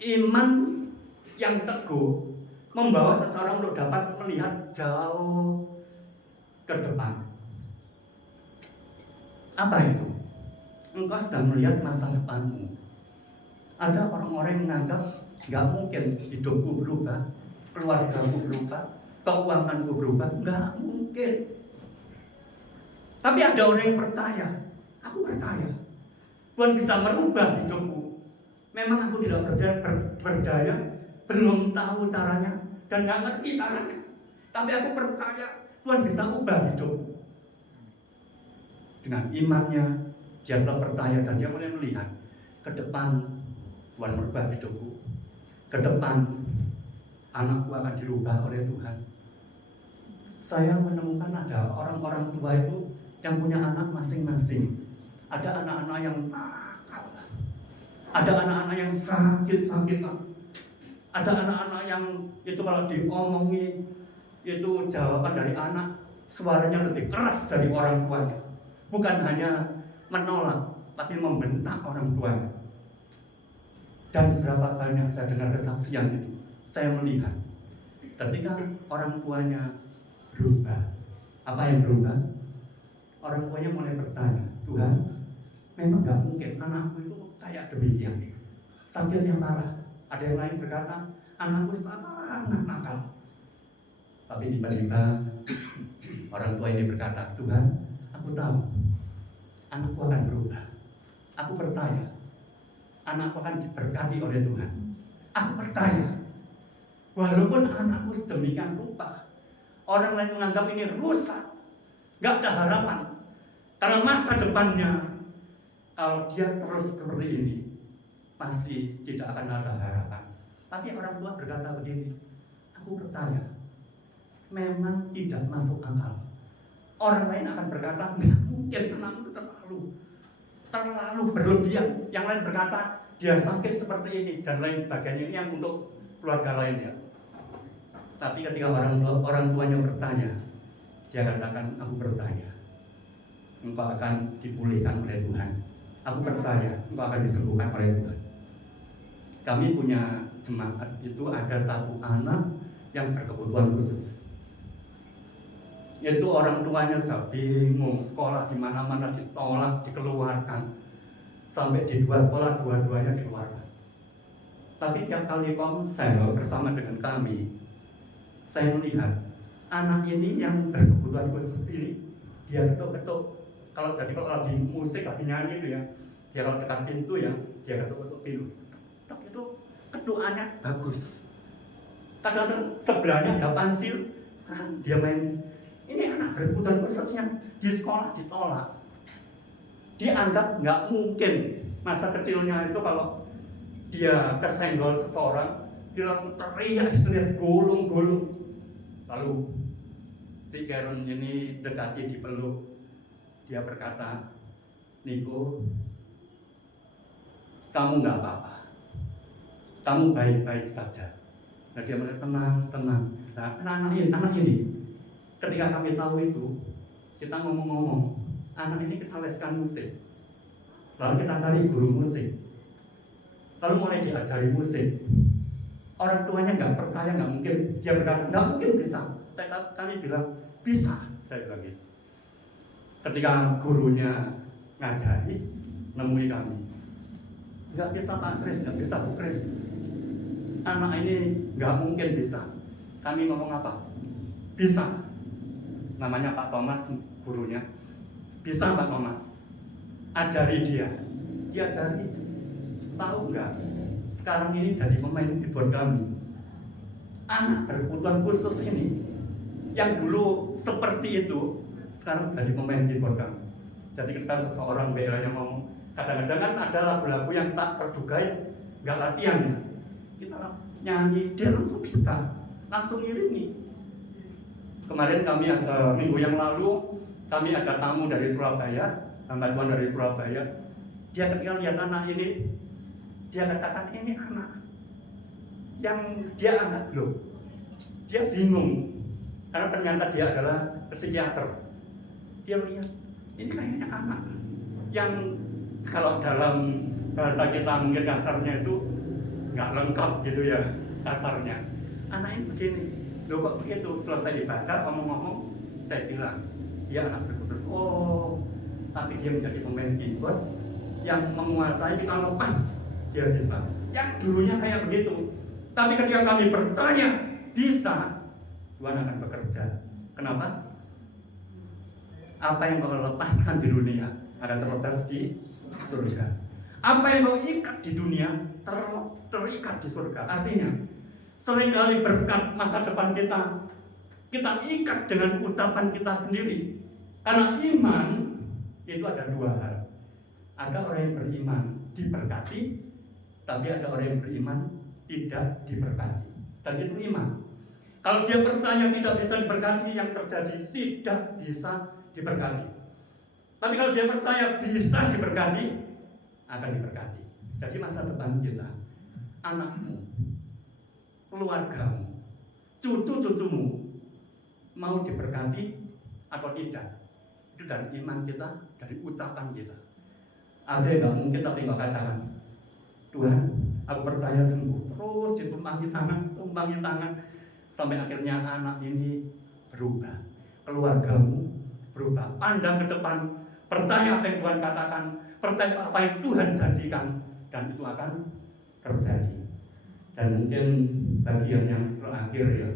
Iman yang teguh membawa seseorang untuk dapat melihat jauh ke depan. Apa itu? Engkau sedang melihat masa depanmu. Ada orang-orang yang menganggap nggak mungkin hidupku berubah, keluargaku berubah, keuanganku berubah, nggak mungkin. Tapi ada orang yang percaya, aku percaya Tuhan bisa merubah hidupku. Memang aku tidak berdaya, belum tahu caranya, dan nggak ngerti caranya. Tapi aku percaya Tuhan bisa ubah hidupku. Dengan imannya, dia telah percaya dan dia mulai melihat ke depan Tuhan merubah hidupku. Ke depan anakku akan dirubah oleh Tuhan. Saya menemukan ada orang-orang tua itu yang punya anak masing-masing. Ada anak-anak yang nakal, ada anak-anak yang sakit-sakitan, ada anak-anak yang itu kalau diomongi itu jawaban dari anak suaranya lebih keras dari orang tuanya. Bukan hanya menolak, tapi membentak orang tuanya. Dan berapa banyak saya dengar kesaksian itu, saya melihat ketika orang tuanya berubah. Apa yang berubah? Orang tuanya mulai bertanya, Tuhan, memang gak mungkin anakku itu kayak demikian, sakitnya parah. Ada yang lain berkata, anakku sangat nakal. Tapi tiba-tiba orang tua ini berkata, Tuhan, aku tahu anakku akan berubah. Aku percaya anakku akan diberkati oleh Tuhan. Aku percaya walaupun anakku sedemikian rupa, orang lain menganggap ini rusak, gak ada harapan. Karena masa depannya kalau dia terus seperti ini pasti tidak akan ada harapan. Tapi orang tua berkata begini, aku percaya memang tidak masuk akal. Orang lain akan berkata, nggak mungkin anakmu terlalu berlebihan. Yang lain berkata, dia sakit seperti ini dan lain sebagainya. Ini yang untuk keluarga lainnya. Tapi ketika orang tuanya bertanya, dia katakan, aku percaya engkau akan dipulihkan oleh Tuhan. Aku percaya engkau akan disembuhkan oleh Tuhan. Kami punya jemaat itu ada satu anak yang berkebutuhan khusus. Itu orang tuanya sudah bingung, sekolah di mana-mana ditolak, dikeluarkan. Sampai di 2 sekolah, dua-duanya dikeluarkan. Tapi tiap kali konsel bersama dengan kami, saya melihat anak ini yang berkebutuhan khusus ini, dia ketuk-ketuk. Kalau lagi musik, lagi nyanyi itu ya, dia kalau tekan pintu ya, dia ketuk-ketuk pintu. Tapi itu ketukannya bagus. Kadang-kadang sebelahnya ada pensil, dia main. Ini anak berkebutuhan khususnya di sekolah ditolak. Dianggap nggak mungkin masa kecilnya itu kalau dia kesenggol seseorang, dia langsung teriak, histeris, gulung-gulung. Lalu si Karen ini dekati dipeluk. Dia berkata, Niko, kamu nggak apa-apa, kamu baik-baik saja. Nah dia mereka tenang. Nah anak ini, ketika kami tahu itu, kita ngomong-ngomong, anak ini kita leskan musik, lalu kita cari guru musik, lalu mulai diajari musik. Orang tuanya nggak percaya, nggak mungkin. Dia berkata, nggak mungkin bisa. Kami bilang, bisa. Saya bilang gitu. Ketika gurunya ngajari, nemui kami, nggak bisa Pak Kris, nggak bisa Bu Kris. Anak ini nggak mungkin bisa. Kami ngomong apa? Bisa. Namanya Pak Thomas, gurunya. Bisa Pak Thomas. Ajari dia. Diajari. Tahu nggak? Sekarang ini jadi pemain keyboard kami. Anak berkebutuhan khusus ini, yang dulu seperti itu, sekarang jadi pemain keyboard kami. Jadi ketika seseorang BL yang ngomong, kadang-kadang kan ada lagu-lagu yang tak terduga, nggak latihan ya. Kita nyanyi, dia langsung bisa, langsung iringi. Kemarin kami minggu yang lalu, kami ada tamu dari Surabaya, hamba Tuhan dari Surabaya. Dia ketika lihat anak ini, dia katakan ini anak yang dia anak loh. Dia bingung, karena ternyata dia adalah psikiater. Dia lihat, ini kayaknya anak yang kalau dalam bahasa kita mungkin kasarnya itu nggak lengkap gitu ya kasarnya. Anak ini begini, loh kok begitu? Selesai ibadah, ngomong-ngomong, saya bilang, dia anak berkebutuhan. Oh, tapi dia menjadi pemain keyboard yang menguasai, kita lepas, dia bisa. Yang dulunya kayak begitu. Tapi ketika kami percaya bisa, Tuhan akan bekerja. Kenapa? Apa yang kau lepaskan di dunia akan terlepas di surga. Apa yang kau ikat di dunia terikat di surga. Artinya, seringkali berkat masa depan kita ikat dengan ucapan kita sendiri. Karena iman itu ada 2 hal. Ada orang yang beriman diberkati, tapi ada orang yang beriman tidak diberkati. Dan itu iman. Kalau dia percaya tidak bisa diberkati, yang terjadi tidak bisa diberkati. Tapi kalau dia percaya bisa diberkati, akan diberkati. Jadi masa depan kita, anakmu, keluargamu, cucu-cucumu mau diberkati atau tidak, itu dari iman kita, dari ucapan kita. Ada yang nggak mungkin tapi nggak katakan, Tuhan, aku percaya sembuh. Terus ditumpangi tangan, sampai akhirnya anak ini berubah, keluargamu berubah, pandang ke depan, percaya apa yang Tuhan katakan, percaya apa yang Tuhan janjikan, dan itu akan terjadi. Dan mungkin bagian yang terakhir ya,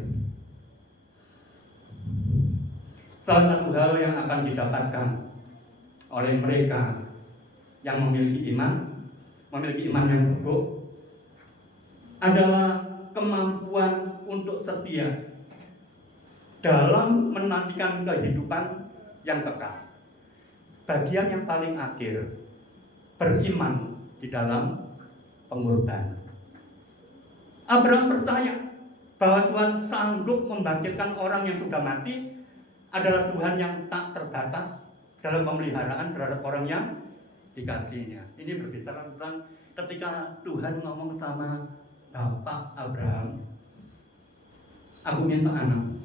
salah satu hal yang akan didapatkan oleh mereka yang memiliki iman yang buruk adalah kemampuan untuk setia dalam menantikan kehidupan yang kekal. Bagian yang paling akhir, beriman di dalam pengorbanan. Abraham percaya bahwa Tuhan sanggup membangkitkan orang yang sudah mati, adalah Tuhan yang tak terbatas dalam pemeliharaan terhadap orang yang dikasihnya. Ini berbicara tentang ketika Tuhan ngomong sama Bapak Abraham, aku minta anak.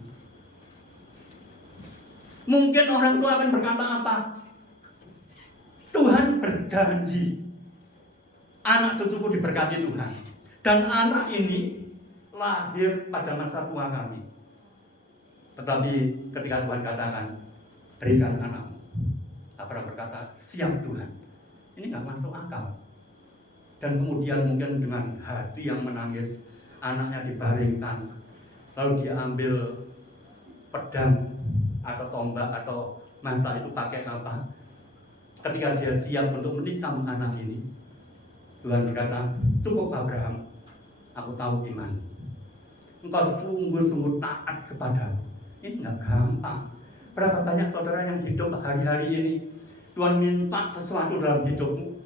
Mungkin orang tua akan berkata apa? Tuhan berjanji anak cucuku diberkati Tuhan, dan anak ini lahir pada masa tua kami. Tetapi ketika Tuhan katakan, berikan anakmu, Abraham berkata, siap Tuhan. Ini nggak masuk akal. Dan kemudian mungkin dengan hati yang menangis, anaknya dibaringkan, lalu dia ambil pedang atau tombak atau masa itu pakai apa? Ketika dia siap untuk menikam anak ini, Tuhan berkata, cukup Abraham, aku tahu iman. Engkau sungguh-sungguh taat kepadaku. Ini nggak gampang. Berapa banyak saudara yang hidup hari-hari ini, Tuhan minta sesuatu dalam hidupmu,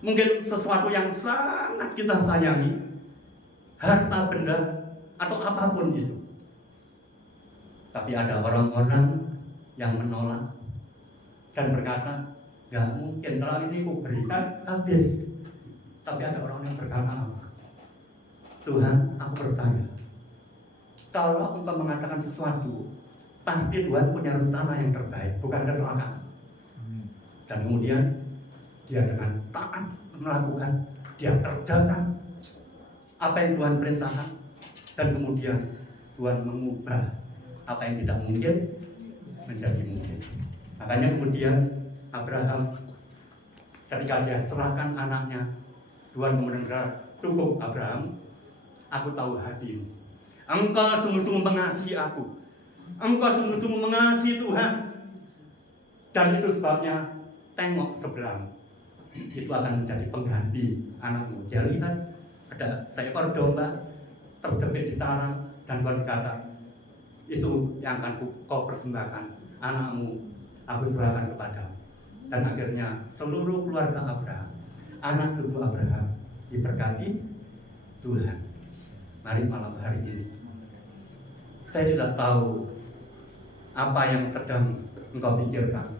mungkin sesuatu yang sangat kita sayangi, harta benda atau apapun itu. Tapi ada orang-orang yang menolak dan berkata, nggak mungkin, kalau ini aku berikan habis. Tapi ada orang yang berkata apa? Tuhan, aku percaya kalau engkau mengatakan sesuatu, pasti Tuhan punya rencana yang terbaik, bukan kecelakaan. Dan kemudian dia dengan taat melakukan, dia kerjakan apa yang Tuhan perintahkan, dan kemudian Tuhan mengubah apa yang tidak mungkin menjadi mungkin. Makanya kemudian Abraham, ketika dia serahkan anaknya, Tuhan kemudian berkata, cukup Abraham, aku tahu hatimu. Engkau sungguh-sungguh mengasihi aku. Engkau sungguh-sungguh mengasihi Tuhan. Dan itu sebabnya tengok sebelah, itu akan menjadi pengganti anakmu. Dia lihat ada seekor domba terjepit di sarang, dan Tuhan berkata, itu yang akan kau persembahkan, anakmu aku serahkan kepadamu. Dan akhirnya seluruh keluarga Abraham, anak cucu Abraham, diberkati Tuhan. Mari malam hari ini, saya tidak tahu apa yang sedang engkau pikirkan.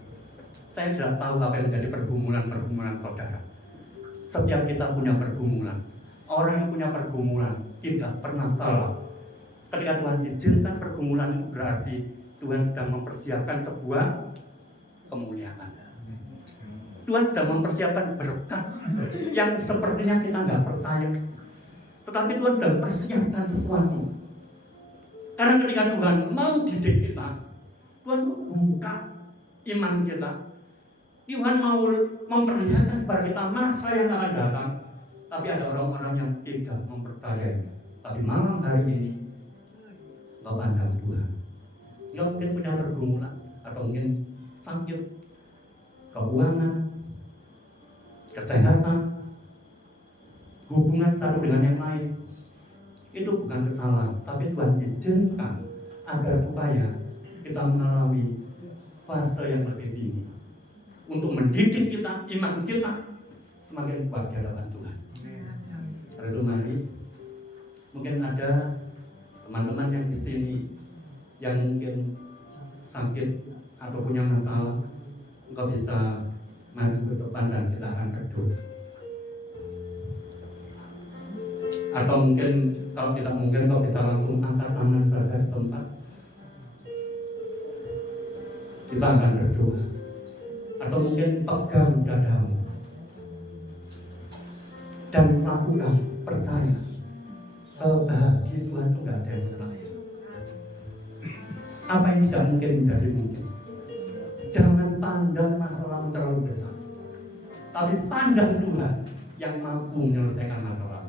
Saya tidak tahu apa yang menjadi pergumulan-pergumulan saudara. Setiap kita punya pergumulan. Orang yang punya pergumulan tidak pernah salah. Ketika Tuhan izinkan pergumulan, itu berarti Tuhan sedang mempersiapkan sebuah kemuliaan. Tuhan sedang mempersiapkan berkat yang sepertinya kita nggak percaya. Tetapi Tuhan sedang persiapkan sesuatu. Karena ketika Tuhan mau didik kita, Tuhan buka iman kita. Tuhan mau memperlihatkan kepada kita masa yang akan datang. Tapi ada orang-orang yang tidak mempercayai. Tapi malam hari ini, kau pandang Tuhan. Kau mungkin punya pergumulan, atau mungkin sakit, keuangan, kesehatan, hubungan satu dengan yang lain. Itu bukan kesalahan, tapi Tuhan izinkan agar supaya kita melalui fase yang lebih tinggi, untuk mendidik kita, iman kita semakin kuat di hadapan Tuhan. Lalu mari, mungkin ada teman-teman yang di sini yang mungkin sakit atau punya masalah, engkau bisa maju ke depan dan kita akan berdoa. Atau mungkin kalau tidak mungkin, kau bisa langsung angkat tangan saja setempat. Kita akan berdoa. Atau mungkin pegang dadamu dan lakukan, percaya kalau bahagia Tuhan itu tidak ada yang mustahil. Apa yang tidak mungkin menjadi mungkin. Jangan pandang masalah terlalu besar, tapi pandang Tuhan yang mampu menyelesaikan masalah.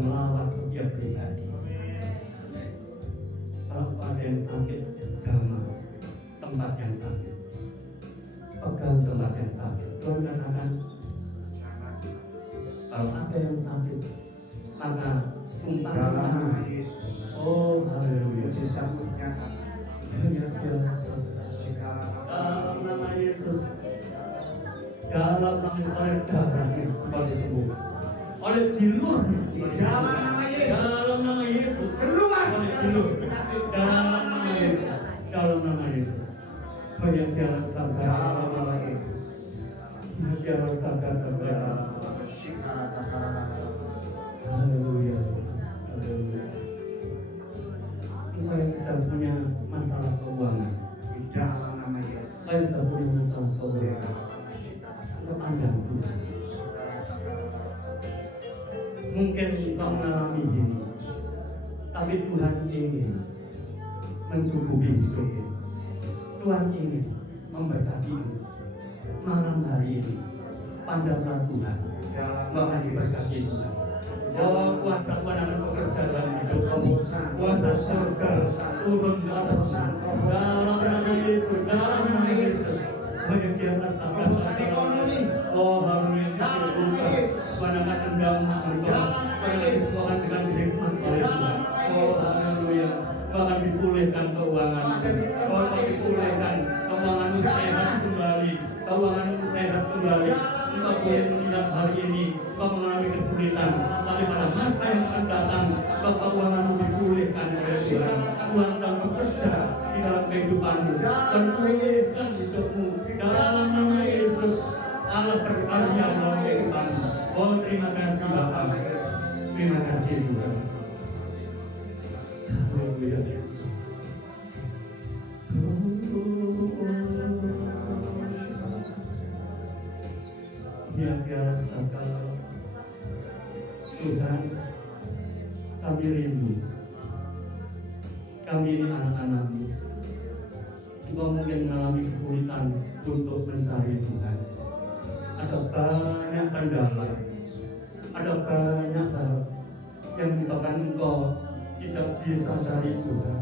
melawat setiap pribadi. Kalau ada yang sakit, jamah tempat yang sakit, pegang tempat yang sakit. Tuhan katakan, kalau ada yang sakit, maka tumpahkan tangan. Oh, haleluya. Dalam nama Yesus, dalam nama Yesus, oleh darahnya kau disembuhkan, oleh bilurnya Dalam nama Yesus. dalam nama Yesus, Keluar. oleh bilur, dalam nama Yesus, dalam nama Yesus. Banyak yang sabar, dalam nama Yesus. Banyak yang sabar, haleluya Yesus, haleluya. Engkau yang sedang punya masalah keuangan, Dalam nama Yesus. engkau yang sedang punya masalah keuangan, engkau pandang Tuhan. Mungkin engkau mengalami ini, tapi Tuhan ingin mencukupi hidupmu. Tuhan ingin memberkatimu. Malam hari ini, pandanglah Tuhan, engkau akan diberkati Tuhan. Oh, kuasa Tuhan akan bekerja dalam hidupmu. Kuasa surga turun ke atasmu. Dalam nama Yesus, dalam nama Yesus. Banyak yang rasakan oh, haleluya, terbuka. Tuhan akan menjamah engkau. Tuhan akan disembuhkan dengan hikmat oleh Tuhan. Oh, haleluya. Kau akan dipulihkan keuanganmu. Kau akan dipulihkan keuanganmu sehat kembali. Keuanganmu sehat kembali. Engkau boleh melihat hari ini kau mengalami kesulitan, tapi pada masa yang akan datang keuanganmu dipulihkan oleh Tuhan. Tuhan sedang bekerja di dalam kehidupanmu dan pulihkan hidupmu dalam nama Yesus. Allah berkarya dalam kehidupanmu. Oh, terima kasih Bapa. Terima kasih Tuhan. Haleluya Yesus. Ya sakal Tuhan, kami rindu. Kami ini anak-anak-Mu. Engkau mungkin mengalami kesulitan untuk mencari Tuhan. Ada banyak kendala, ada banyak hal yang menyebabkan engkau tidak bisa cari Tuhan.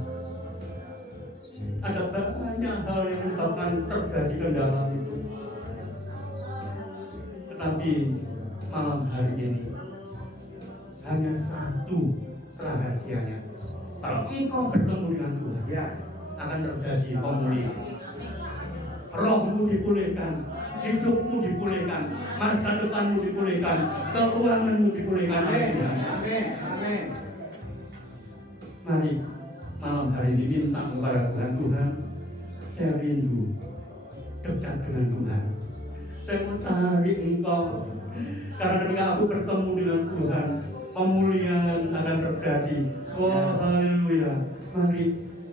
Ada banyak hal yang menyebabkan terjadi kendala itu. Tetapi malam hari ini hanya satu rahasianya. Kalau engkau bertemu dengan Tuhan, Ya. akan terjadi pemulihan. Rohmu dipulihkan, hidupmu dipulihkan, masa depanmu dipulihkan, keuanganmu dipulihkan oleh Amin. Tuhan. Amin. Amin. Mari malam hari ini minta kepada Tuhan, Tuhan, saya rindu dekat dengan Tuhan. Saya mencari Engkau, karena ketika aku bertemu dengan Tuhan, pemulihan akan terjadi. Oh, haleluya. Mari,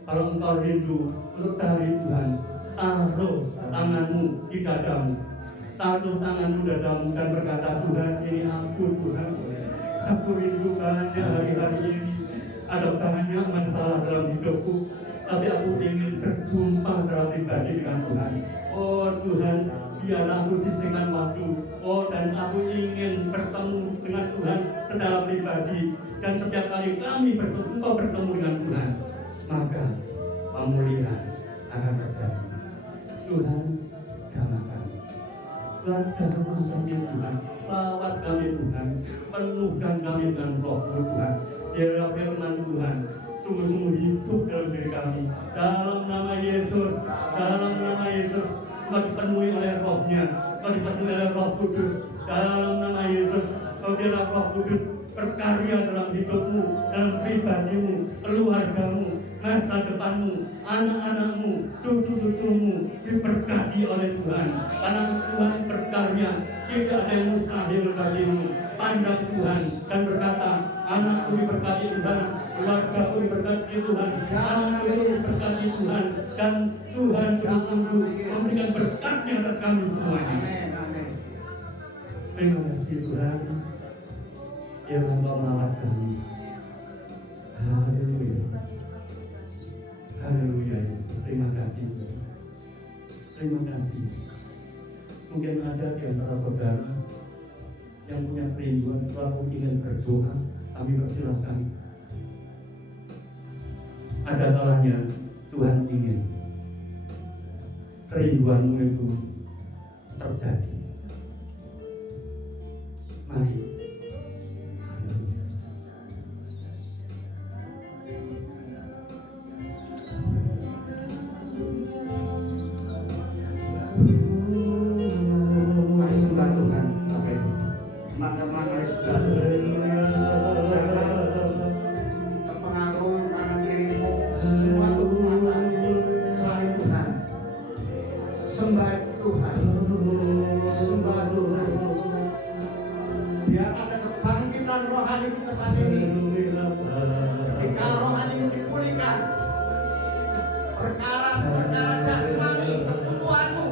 kalau engkau rindu untuk cari Tuhan, taruh tanganmu di dadamu, taruh tanganmu di dadamu dan berkata, Tuhan, ini aku Tuhan. Aku rindu banyak hari-hari ini. Ada banyak masalah dalam hidupku, tapi aku ingin berjumpa secara pribadi dengan Tuhan. Oh Tuhan, biarlah aku sisihkan waktu. Oh, dan aku ingin bertemu dengan Tuhan secara pribadi. Dan setiap kali kami bertemu dengan Tuhan, maka pemulihan akan terjadi. Tuhan, jamah kami. Tuhan, jamah kami Tuhan. Lawat kami Tuhan. Penuhkan kami dengan roh-Mu Tuhan. Biarlah firman Tuhan sungguh-sungguh hidup dalam diri kami. Dalam nama Yesus, dalam nama Yesus, kau dipenuhi oleh rohnya, kau dipenuhi oleh Roh Kudus. Dalam nama Yesus, kau biarlah Roh Kudus berkarya dalam hidupmu, dalam pribadimu, keluargamu, masa depanmu, anak-anakmu, cucu-cucumu diberkati oleh Tuhan. Karena Tuhan berkarya, tidak ada yang mustahil bagimu. Pandang Tuhan dan berkata, anakku diberkati Tuhan, keluargaku diberkati Tuhan, anakku diberkati Tuhan, dan Tuhan sungguh-sungguh memberikan berkatnya atas kami semuanya. Amin. Amin. Terima kasih Tuhan yang Engkau melawat kami. Haleluya. Haleluya Yesus. Terima kasih Tuhan. Terima kasih. Mungkin ada di antara saudara yang punya kerinduan selalu ingin berdoa, kami persilahkan. Ada kalanya Tuhan ingin kerinduanmu itu terjadi. Mari. Mari sembah Tuhan, Bapak Ibu. Teman-teman, mari sembah Tuhan. Jangan terpengaruh kanan kirimu, semua tutup mata. Cari Tuhan. Sembah Tuhan. Sembah Tuhan. Biar ada kebangkitan rohani di tempat ini. Ketika rohanimu dipulihkan, perkara jasmani kebutuhanmu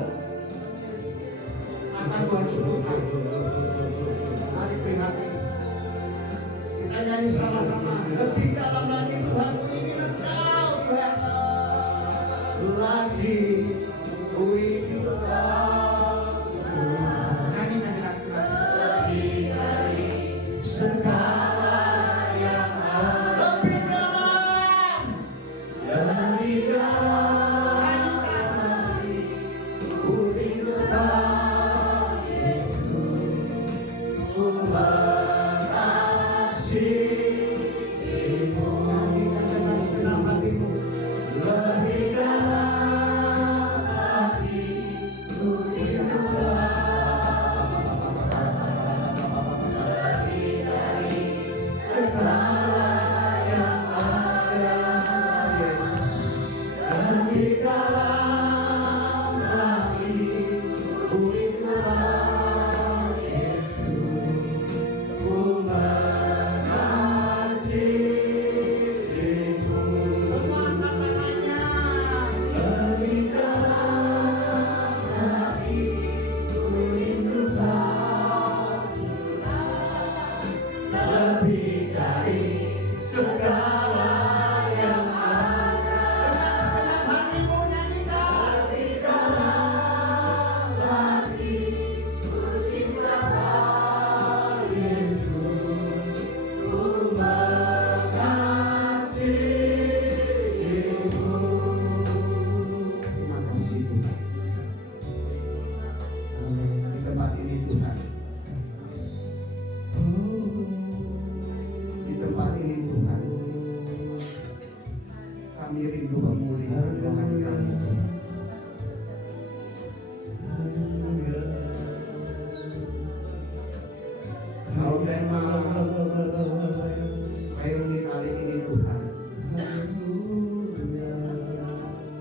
akan Tuhan cukupkan. Mari peringati. Kita nyanyi sama-sama. Lebih dalam lagi Tuhan, ku ingin Engkau Tuhan. Lagi ku ingin Engkau. Nyanyikan dengan segala yang ada. Lebih dalam. Lebih dalam. Ku ingin Engkau.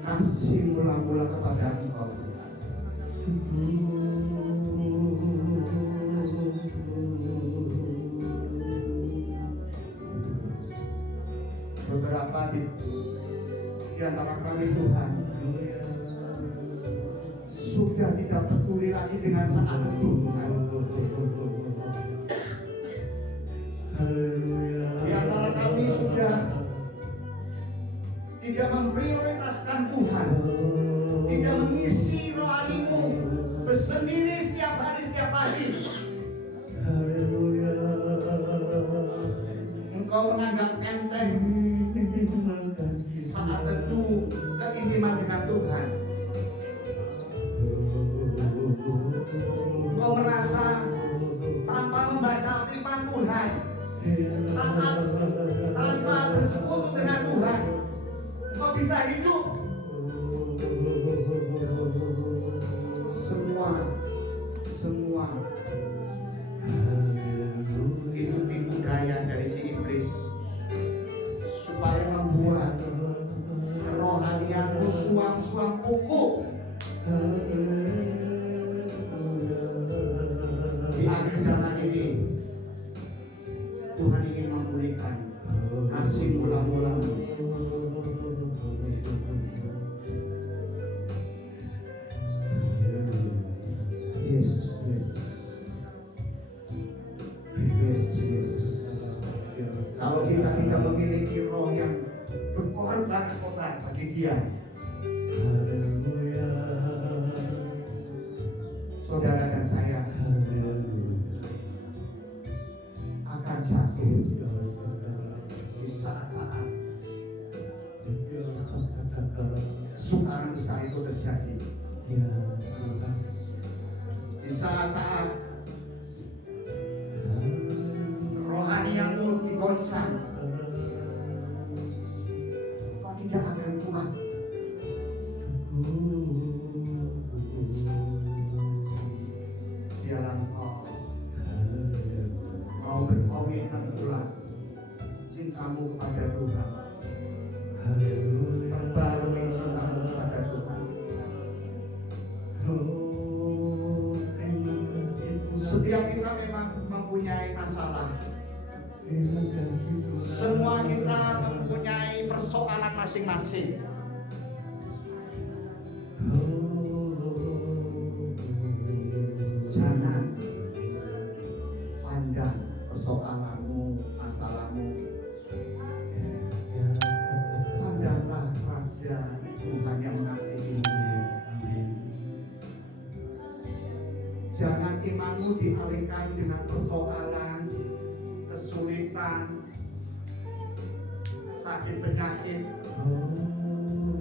Kasih mula-mula kepada Engkau. Beberapa di antara kami Tuhan sudah tidak peduli lagi dengan saat teduh Tuhan. Di antara kami sudah tidak memprioritaskan Tuhan, tidak mengisi rohanimu bersendiri setiap hari. Engkau menganggap enteng saat teduh keintiman dengan Tuhan. Engkau merasa tanpa membaca firman Tuhan, tanpa bersekutu dengan Tuhan, engkau bisa hidup. Semua itu tipu daya dari si iblis supaya membuat kerohanianmu suam-suam kuku. Di akhir zaman ini Tuhan ingin memulihkan kasih mula-mulamu. Yesus. Kalau kita tidak memiliki roh yang berkorban bagi Dia, saudara dan saya akan jatuh bosan, kau tidak akan kuat. Biarlah kau berkomitmen pula cintamu kepada Tuhan, perbarui cintamu kepada Tuhan. Setiap kita memang mempunyai masalah. Semua kita mempunyai persoalan masing-masing. Jangan pandang persoalanmu, masalahmu. Pandanglah Raja Tuhan yang mengasihi. Jangan imanmu dialihkan dengan persoalan, kesulitan, sakit penyakit,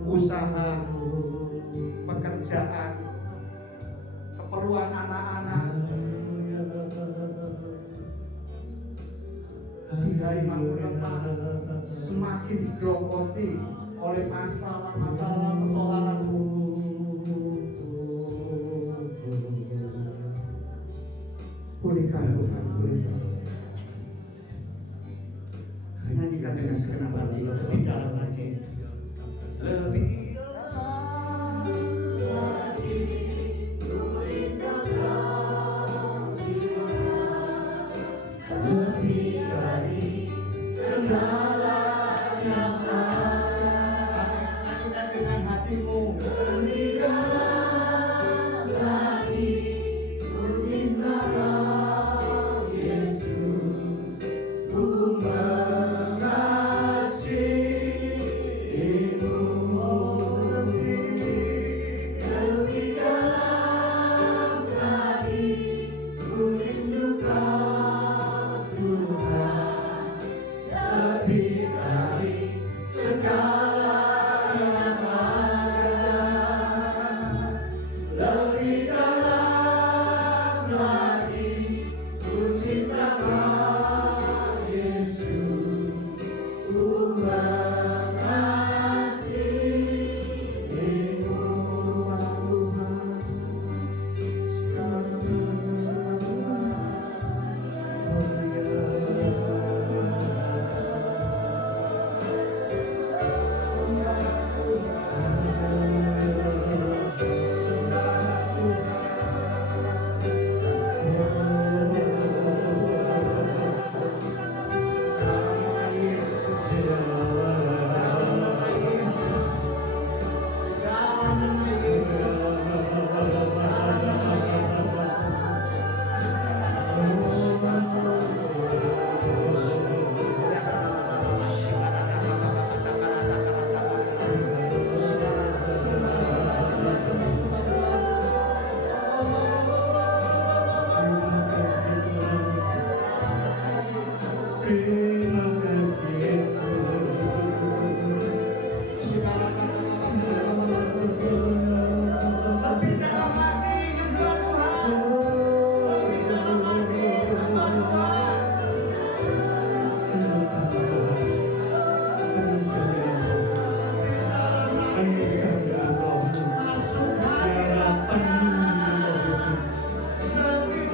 usaha, pekerjaan, keperluan anak-anak, sehingga imanmu lemah, semakin digerogoti oleh masalah-masalah persoalanmu. Pulihkan Tuhan, pulihkan. Nyanyikan dengan segenap hati, lebih dalam lagi, lebih dari segala yang ada. Nyanyikan dengan hatimu, lebih dalam lagi, ku cinta Yesus, ku mengasihimu. Lebih dalam lagi, ku rindukan Tuhan, lebih dari segala yang ada. Lebih dalam lagi, ku cinta Yesus, ku mengasihimu. Terima kasih Yesus. Lebih dalam lagi dengan Tuhan, lebih dalam lagi sama Tuhan. Masuk hati, lebih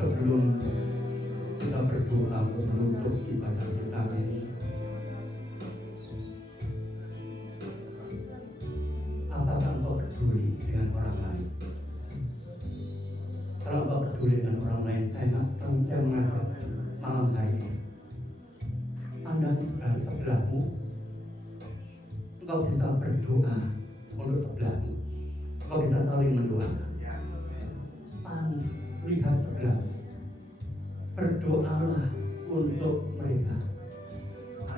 Sebelum kita berdoa menutup ibadah kita ini, apakah engkau peduli dengan orang lain? Kalau engkau peduli dengan orang lain, saya mengajak malam hari ini, pandang sebelah sebelahmu, engkau bisa berdoa untuk sebelahmu. Kau bisa saling mendoakan. Lihat sebelahmu. Berdoalah untuk mereka.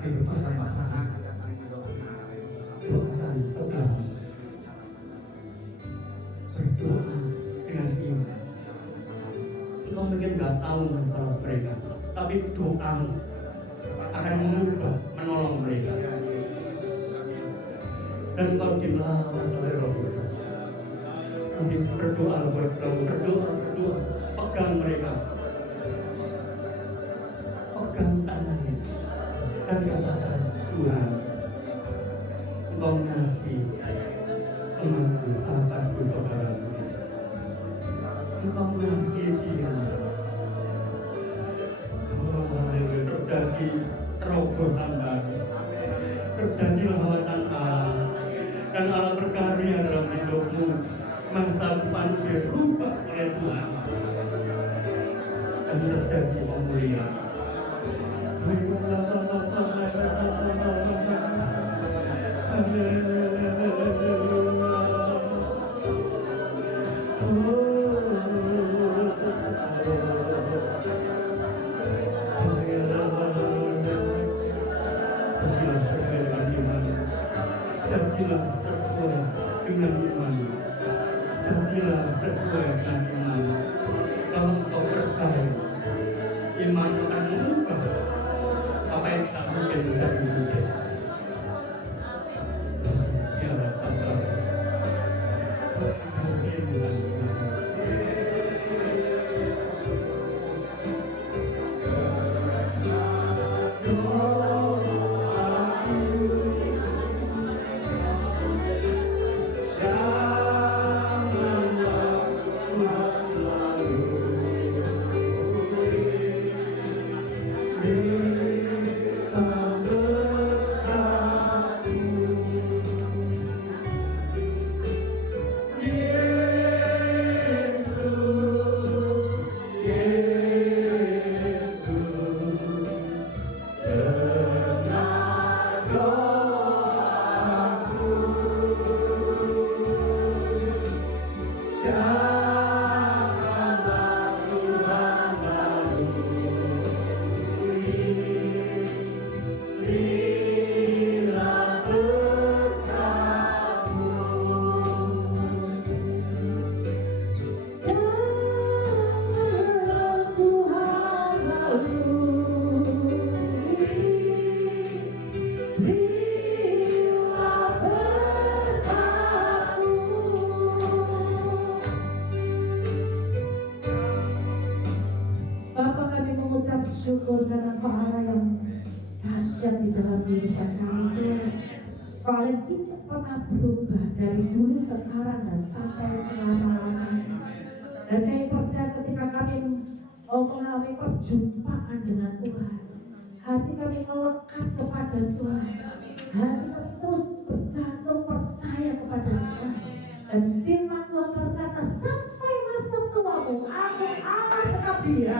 Ayo bersama-sama doakan sebelahmu. Berdoa dengan iman. Engkau mungkin gak tahu masalah mereka, tapi doamu akan mengubah, menolong mereka. Dan kau dilawat oleh Roh Kudus. Nanti berdoa, berdoa, pegang mereka, pegang tangannya, dan katakan, Tuhan, Engkau mengasihi temanku, sahabatku, saudaraku. Engkau mengasihi dia. Oh, haleluya, terjadi terobosan baru, terjadi lawatan Allah, dan Allah berkarya dalam hidupmu. Masa depan berubah oleh Tuhan, dan terjadi pemulihan. Jadilah sesuai dengan iman. Jadilah sesuai dengan iman. Kalau kau percaya, iman akan mengubah apa yang tak mungkin menjadi mungkin. Siapa saja. Kasih Tuhan. Syukur karena pahala yang dahsyat di dalam kehidupan kami Tuhan. Paling tidak pernah berubah dari dulu, sekarang, dan sampai selama-lamanya. Dan kami percaya ketika kami mengalami perjumpaan dengan Tuhan, hati kami melekat kepada Tuhan. Hati kami terus bergantung percaya kepada Tuhan. Dan firman Tuhan berkata, sampai masa tuamu, aku Allah tetap dia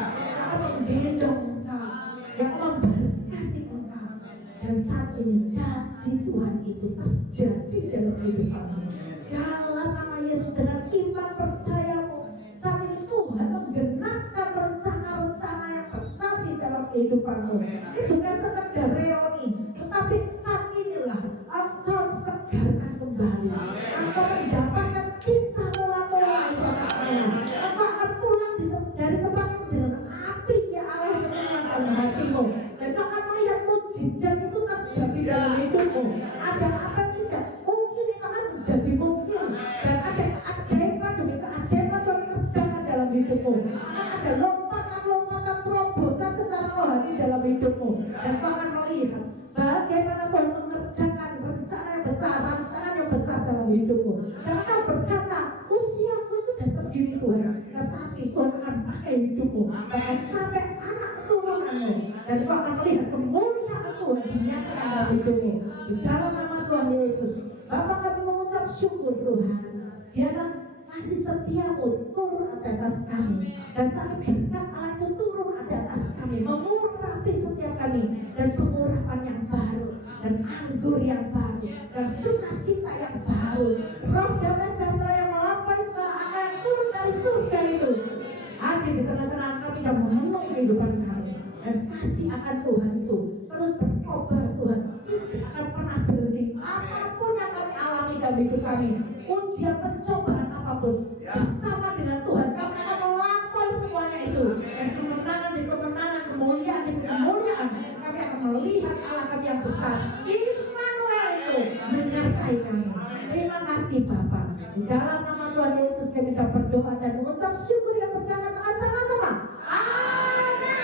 akan menggendong engkau, yang memberkati engkau. Dan saat ini janji Tuhan itu terjadi dalam kehidupanmu. Dalam nama Yesus, dengan iman percayamu, saat ini Tuhan menggenapkan rencana-rencana yang besar di dalam kehidupanmu. Ini bukan sekedar reuni, tetapi saat inilah engkau disegarkan kembali. Engkau mendapatkan cinta mula-mula ibadahnya. Engkau akan pulang dari tempat itu dengan api ya Allah yang menyalakan hatimu. Dan engkau akan melihat mujizat itu terjadi dalam hidupmu. Ada apa yang tidak mungkin itu akan menjadi mungkin. Dan ada keajaiban demi keajaiban Tuhan kerjakan dalam hidupmu. Akan ada lompatan-lompatan terobosan secara rohani dalam hidupmu. Dan engkau akan melihat bagaimana Tuhan mengerjakan rencana yang besar, rancangan yang besar dalam hidupmu. Dan engkau berkata, usiaku itu sudah segini Tuhan, tetapi Tuhan akan pakai hidupmu bahkan sampai anak keturunanmu. Dan engkau akan melihat kemuliaan Tuhan dinyatakan dalam hidupmu. Di dalam nama Tuhan Yesus, Bapa, kami mengucap syukur Tuhan. Biarlah kasih setiamu turun atas kami, dan sampai berkat Allah itu turun atas kami, mengurapi setiap kami, dan pengurapan yang baru, dan anggur yang baru, dan sukacita yang baru, itu, roh damai sejahtera yang melampaui segala akal yang turun dari surga itu hadir di tengah-tengah kami dan memenuhi kehidupan kami. Dan kasih akan Tuhan itu terus berkobar Tuhan, tidak akan pernah berhenti. Apapun yang kami alami dalam hidup kami, ujian pencobaan apapun, bersama dengan Tuhan kami akan melampaui semuanya itu. Dan kemenangan di kemenangan, kemuliaan di kemuliaan, kami akan melihat Allah kami yang besar, Immanuel itu menyertai kami. Terima kasih Bapak. Di dalam nama Tuhan Yesus kami minta berdoa dan mengucap syukur yang berjangan taat sama-sama. Amin.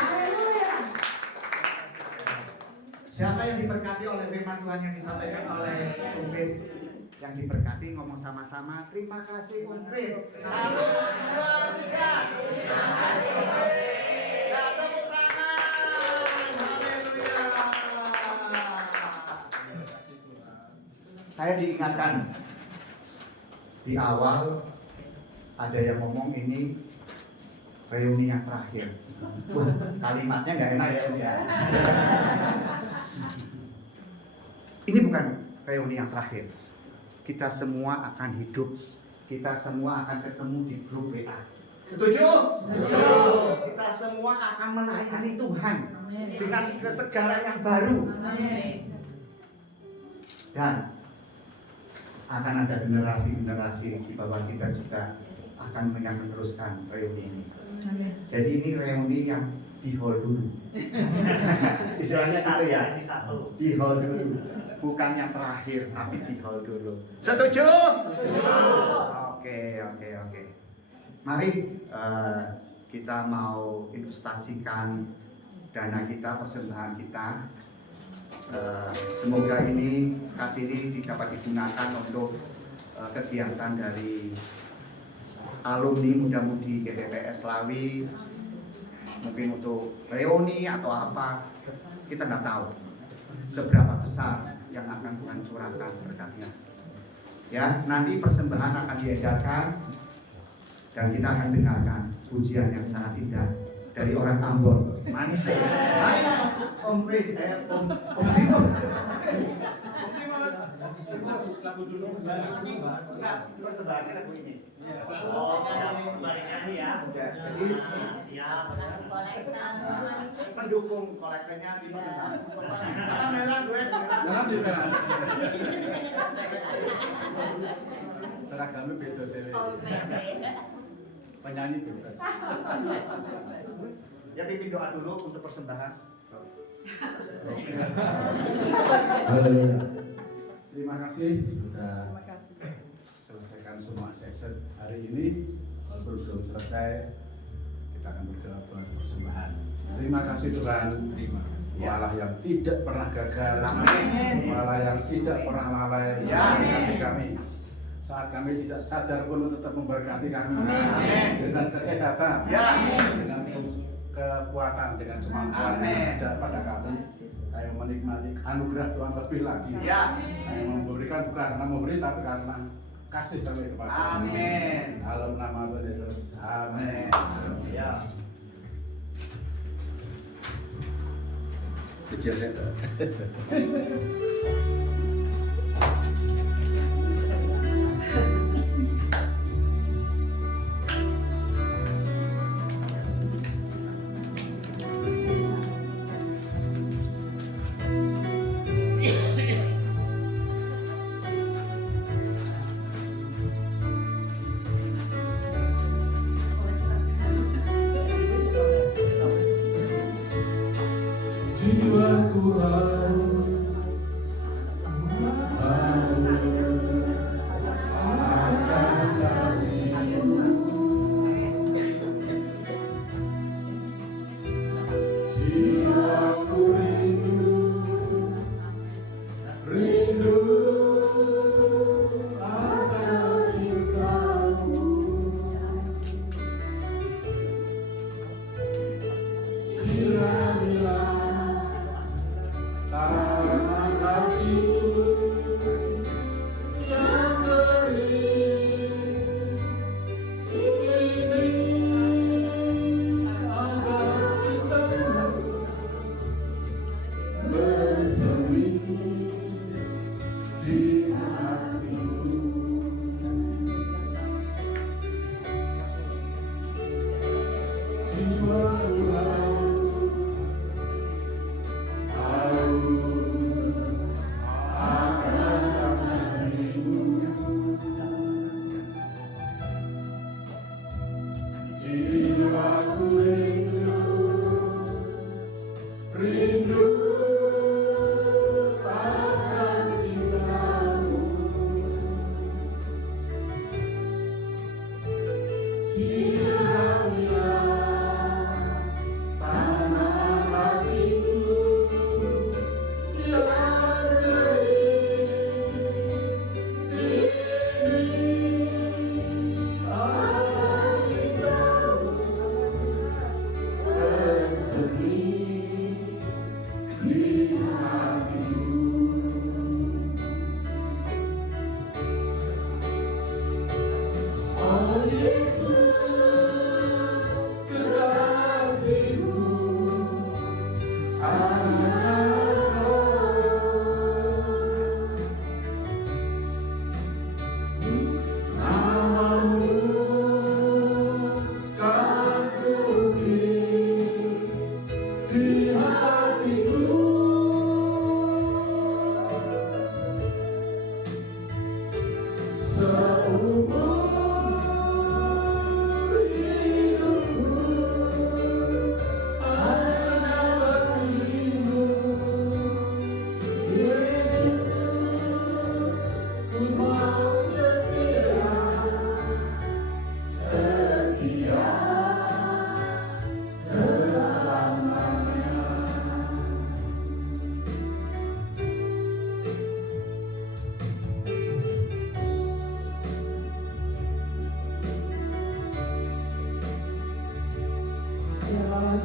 Haleluya. Siapa yang diberkati oleh firman Tuhan yang disampaikan oleh Om Kris? Yang diberkati ngomong sama-sama, terima kasih Om Kris. 1, 2, 3. Terima kasih. Ya, tepuk tangan. Haleluya. Saya diingatkan di awal ada yang ngomong ini reuni yang terakhir. Wah, kalimatnya nggak enak ya Om ya. Ini bukan reuni yang terakhir. Kita semua akan hidup. Kita semua akan ketemu di grup WA. Setuju? Setuju. Kita semua akan melayani Tuhan dengan kesegaran yang baru. Dan akan ada generasi-generasi di bawah kita juga akan meneruskan reuni ini. Jadi ini reuni yang di hall dulu. Istilahnya gitu ya. Di hall dulu. Bukan yang terakhir, tapi di hall dulu. Setuju? Oke. Mari kita mau investasikan dana kita, persembahan kita. Semoga ini kasih ini dapat digunakan untuk kegiatan dari alumni muda-mudi GTPS Slawi, mungkin untuk reuni atau apa, kita nggak tahu seberapa besar yang akan Tuhan curahkan berkatnya. Ya, nanti persembahan akan diedarkan dan kita akan dengarkan pujian yang sangat indah dari orang Ambon. Manis ya. Om Kris, Om Simus. Lagu dulu. Enggak, persembahannya lagu ini. Oh, sebaliknya nih ya. Jadi Siap. mendukung kolektornya di persembahan. Salam merah gue. Jangan di merah. Seragamnya beda sih. Penyanyi bebas. Ya pimpin doa dulu untuk persembahan. Haleluya. Terima kasih sudah selesaikan semua sesi hari ini. Walaupun belum selesai, kita akan berdoa buat persembahan. Terima kasih Tuhan. Terima kasih. Allah yang tidak pernah gagal. Amin. Allah yang tidak pernah lalai. Memberkati kami. Saat kami tidak sadar pun tetap memberkati kami. Amin. Dengan kesehatan. Ya. Dengan kekuatan, dengan kemampuan yang ada pada kami. Kayak menikmati anugerah Tuhan lebih lagi. Ya. Kayak memberikan bukan karena memberi tapi karena kasih kami kepada kami. Amin. Dalam nama Tuhan Yesus. Amin. Ya. Kecilnya. Jiwaku harus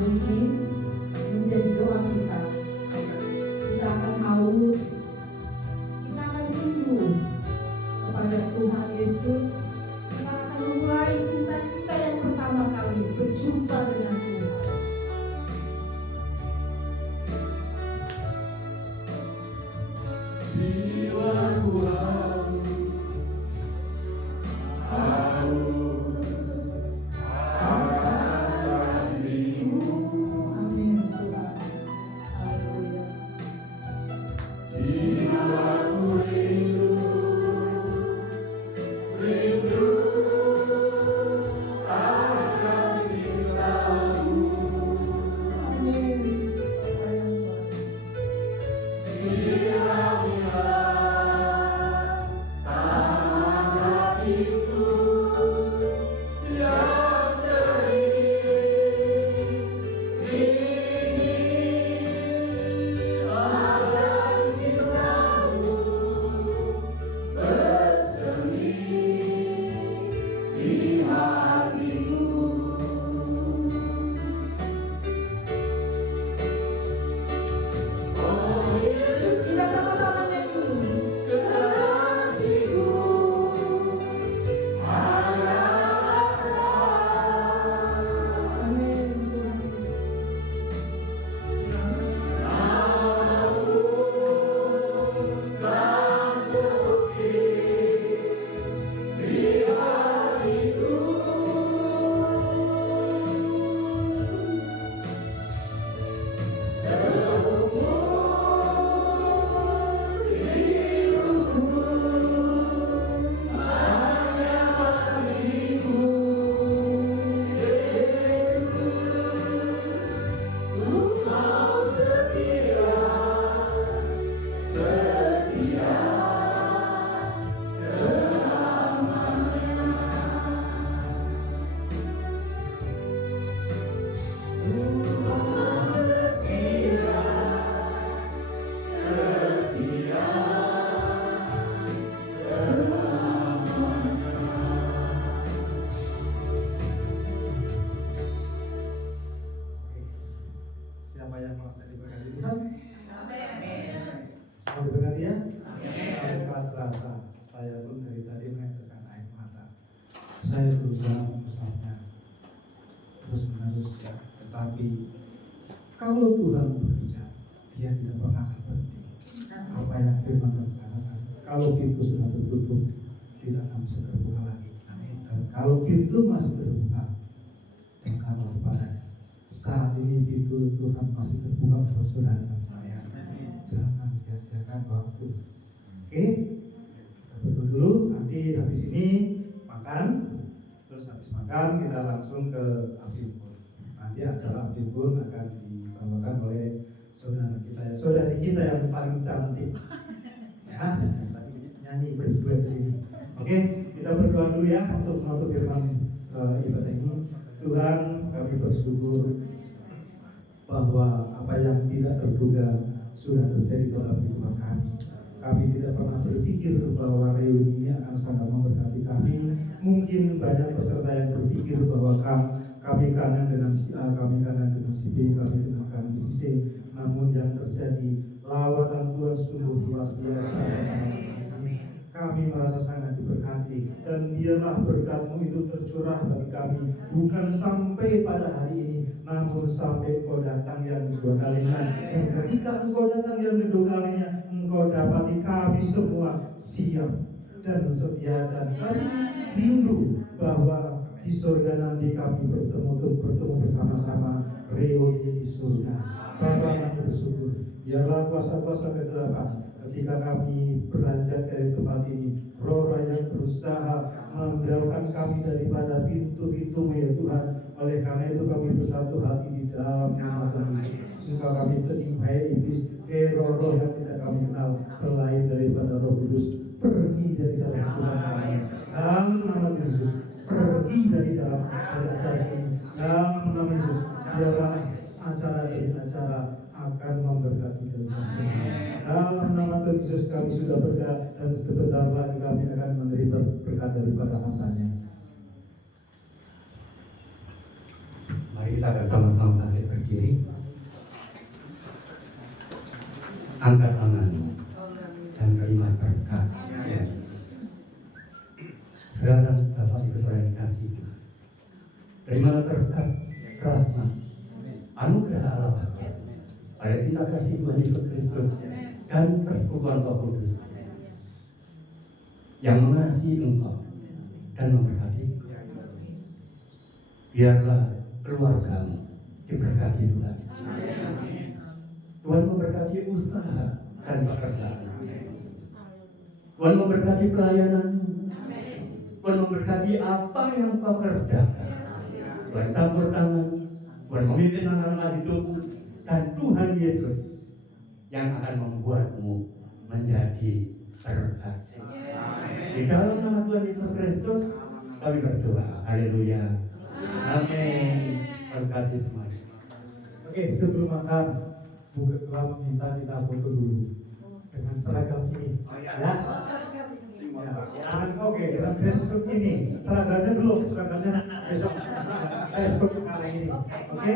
lagu ini menjadi doa kita. Kita akan haus, kita akan rindu kepada Tuhan Yesus. Kita akan memulai cinta kita yang pertama kali berjumpa dengan Tuhan. Amin Tuhan. Haleluya. Amin. Sayang Tuhan. Yesus, kita sama-sama nyanyi. Kekasihku, amin Tuhan Yesus. Siapa yang merasa diberkati Tuhan? Semua diberkati ya? Tanpa terasa, saya pun dari tadi meneteskan air mata. Saya berusaha mengusapnya terus menerus ya. Tetapi kalau Tuhan bekerja, Dia tidak pernah akan berhenti. Apa yang firman Tuhan katakan, kalau pintu sudah tertutup, tidak akan bisa terbuka lagi. Dan kalau pintu masih terbuka, janganlah kepadanya. Saat ini pintu Tuhan masih terbuka untuk saudara dan saya. Jangan sia-siakan waktu. Oke, kita berdoa dulu. Nanti habis ini makan, terus habis makan kita langsung ke api unggun. Nanti acara api unggun akan dibawakan oleh saudara kita, saudari kita yang paling cantik. Ya, yang tadi nyanyi berdua di sini. Oke, kita berdoa dulu ya untuk menutup firman ibadah ini. Tuhan, kami bersyukur bahwa apa yang tidak terduga sudah terjadi dalam kehidupan kami. Kami tidak pernah berpikir bahwa reuni ini akan sangat memberkati kami. Mungkin banyak peserta yang berpikir bahwa kami kangen dengan si A, kami kangen dengan si B, kami kangen dengan si C. Namun yang terjadi, lawatan Tuhan sungguh luar biasa. Kami merasa sangat diberkati, dan biarlah berkat-Mu itu tercurah bagi kami, bukan sampai pada hari ini, namun sampai Engkau datang yang kedua kalinya. Dan ketika Engkau datang yang kedua kalinya, Engkau dapati kami semua siap dan setia, dan kami rindu bahwa di surga nanti kami bertemu bersama-sama reuni di surga. Bapa, kami bersyukur, biarlah kuasa-kuasa kegelapan ketika kami beranjak dari tempat ini, roh yang berusaha menjauhkan kami daripada pintu-pintu ya Tuhan. Oleh karena itu kami bersatu hati di dalam nama Tuhan Yesus. Engkau kami terimpai iblis, roh-roh yang tidak kami kenal selain daripada Roh Kudus, pergi dari dalam Tuhan kami. Dalam nama Yesus, pergi dari dalam acara ini. Dalam nama Yesus, biarlah acara demi acara akan memberkati kita semua. Dalam nama Tuhan Yesus kami sudah berdoa, dan sebentar lagi kami akan menerima berkat daripada hamba-Nya. Mari kita bersama-sama berdiri. Angkat tanganmu dan terima berkat. Ya. Sekarang Bapak Ibu Saudara yang kasih, terimalah berkat, rahmat, anugerah Allah Bapa, pada cinta kasih Tuhan Yesus Kristus dan persekutuan Roh Kudus yang mengasihi engkau dan memberkati. Biarlah keluargamu diberkati Tuhan. Tuhan memberkati usaha dan pekerjaan. Tuhan memberkati pelayananmu. Tuhan memberkati apa yang kau kerjakan. Tuhan campur tangan. Tuhan memimpin anak-anak hidupmu. Dan Tuhan Yesus yang akan membuatmu menjadi berhasil. Di dalam nama Tuhan Yesus Kristus kami berdoa. Haleluya. Amin. Berkati semuanya. Oke, sebelum makan, Bu Ketua meminta kita foto dulu dengan seragam ini. Ya. Oke, kita dress code ini. Seragamnya belum, seragamnya besok. Dress code sekarang ini. Oke?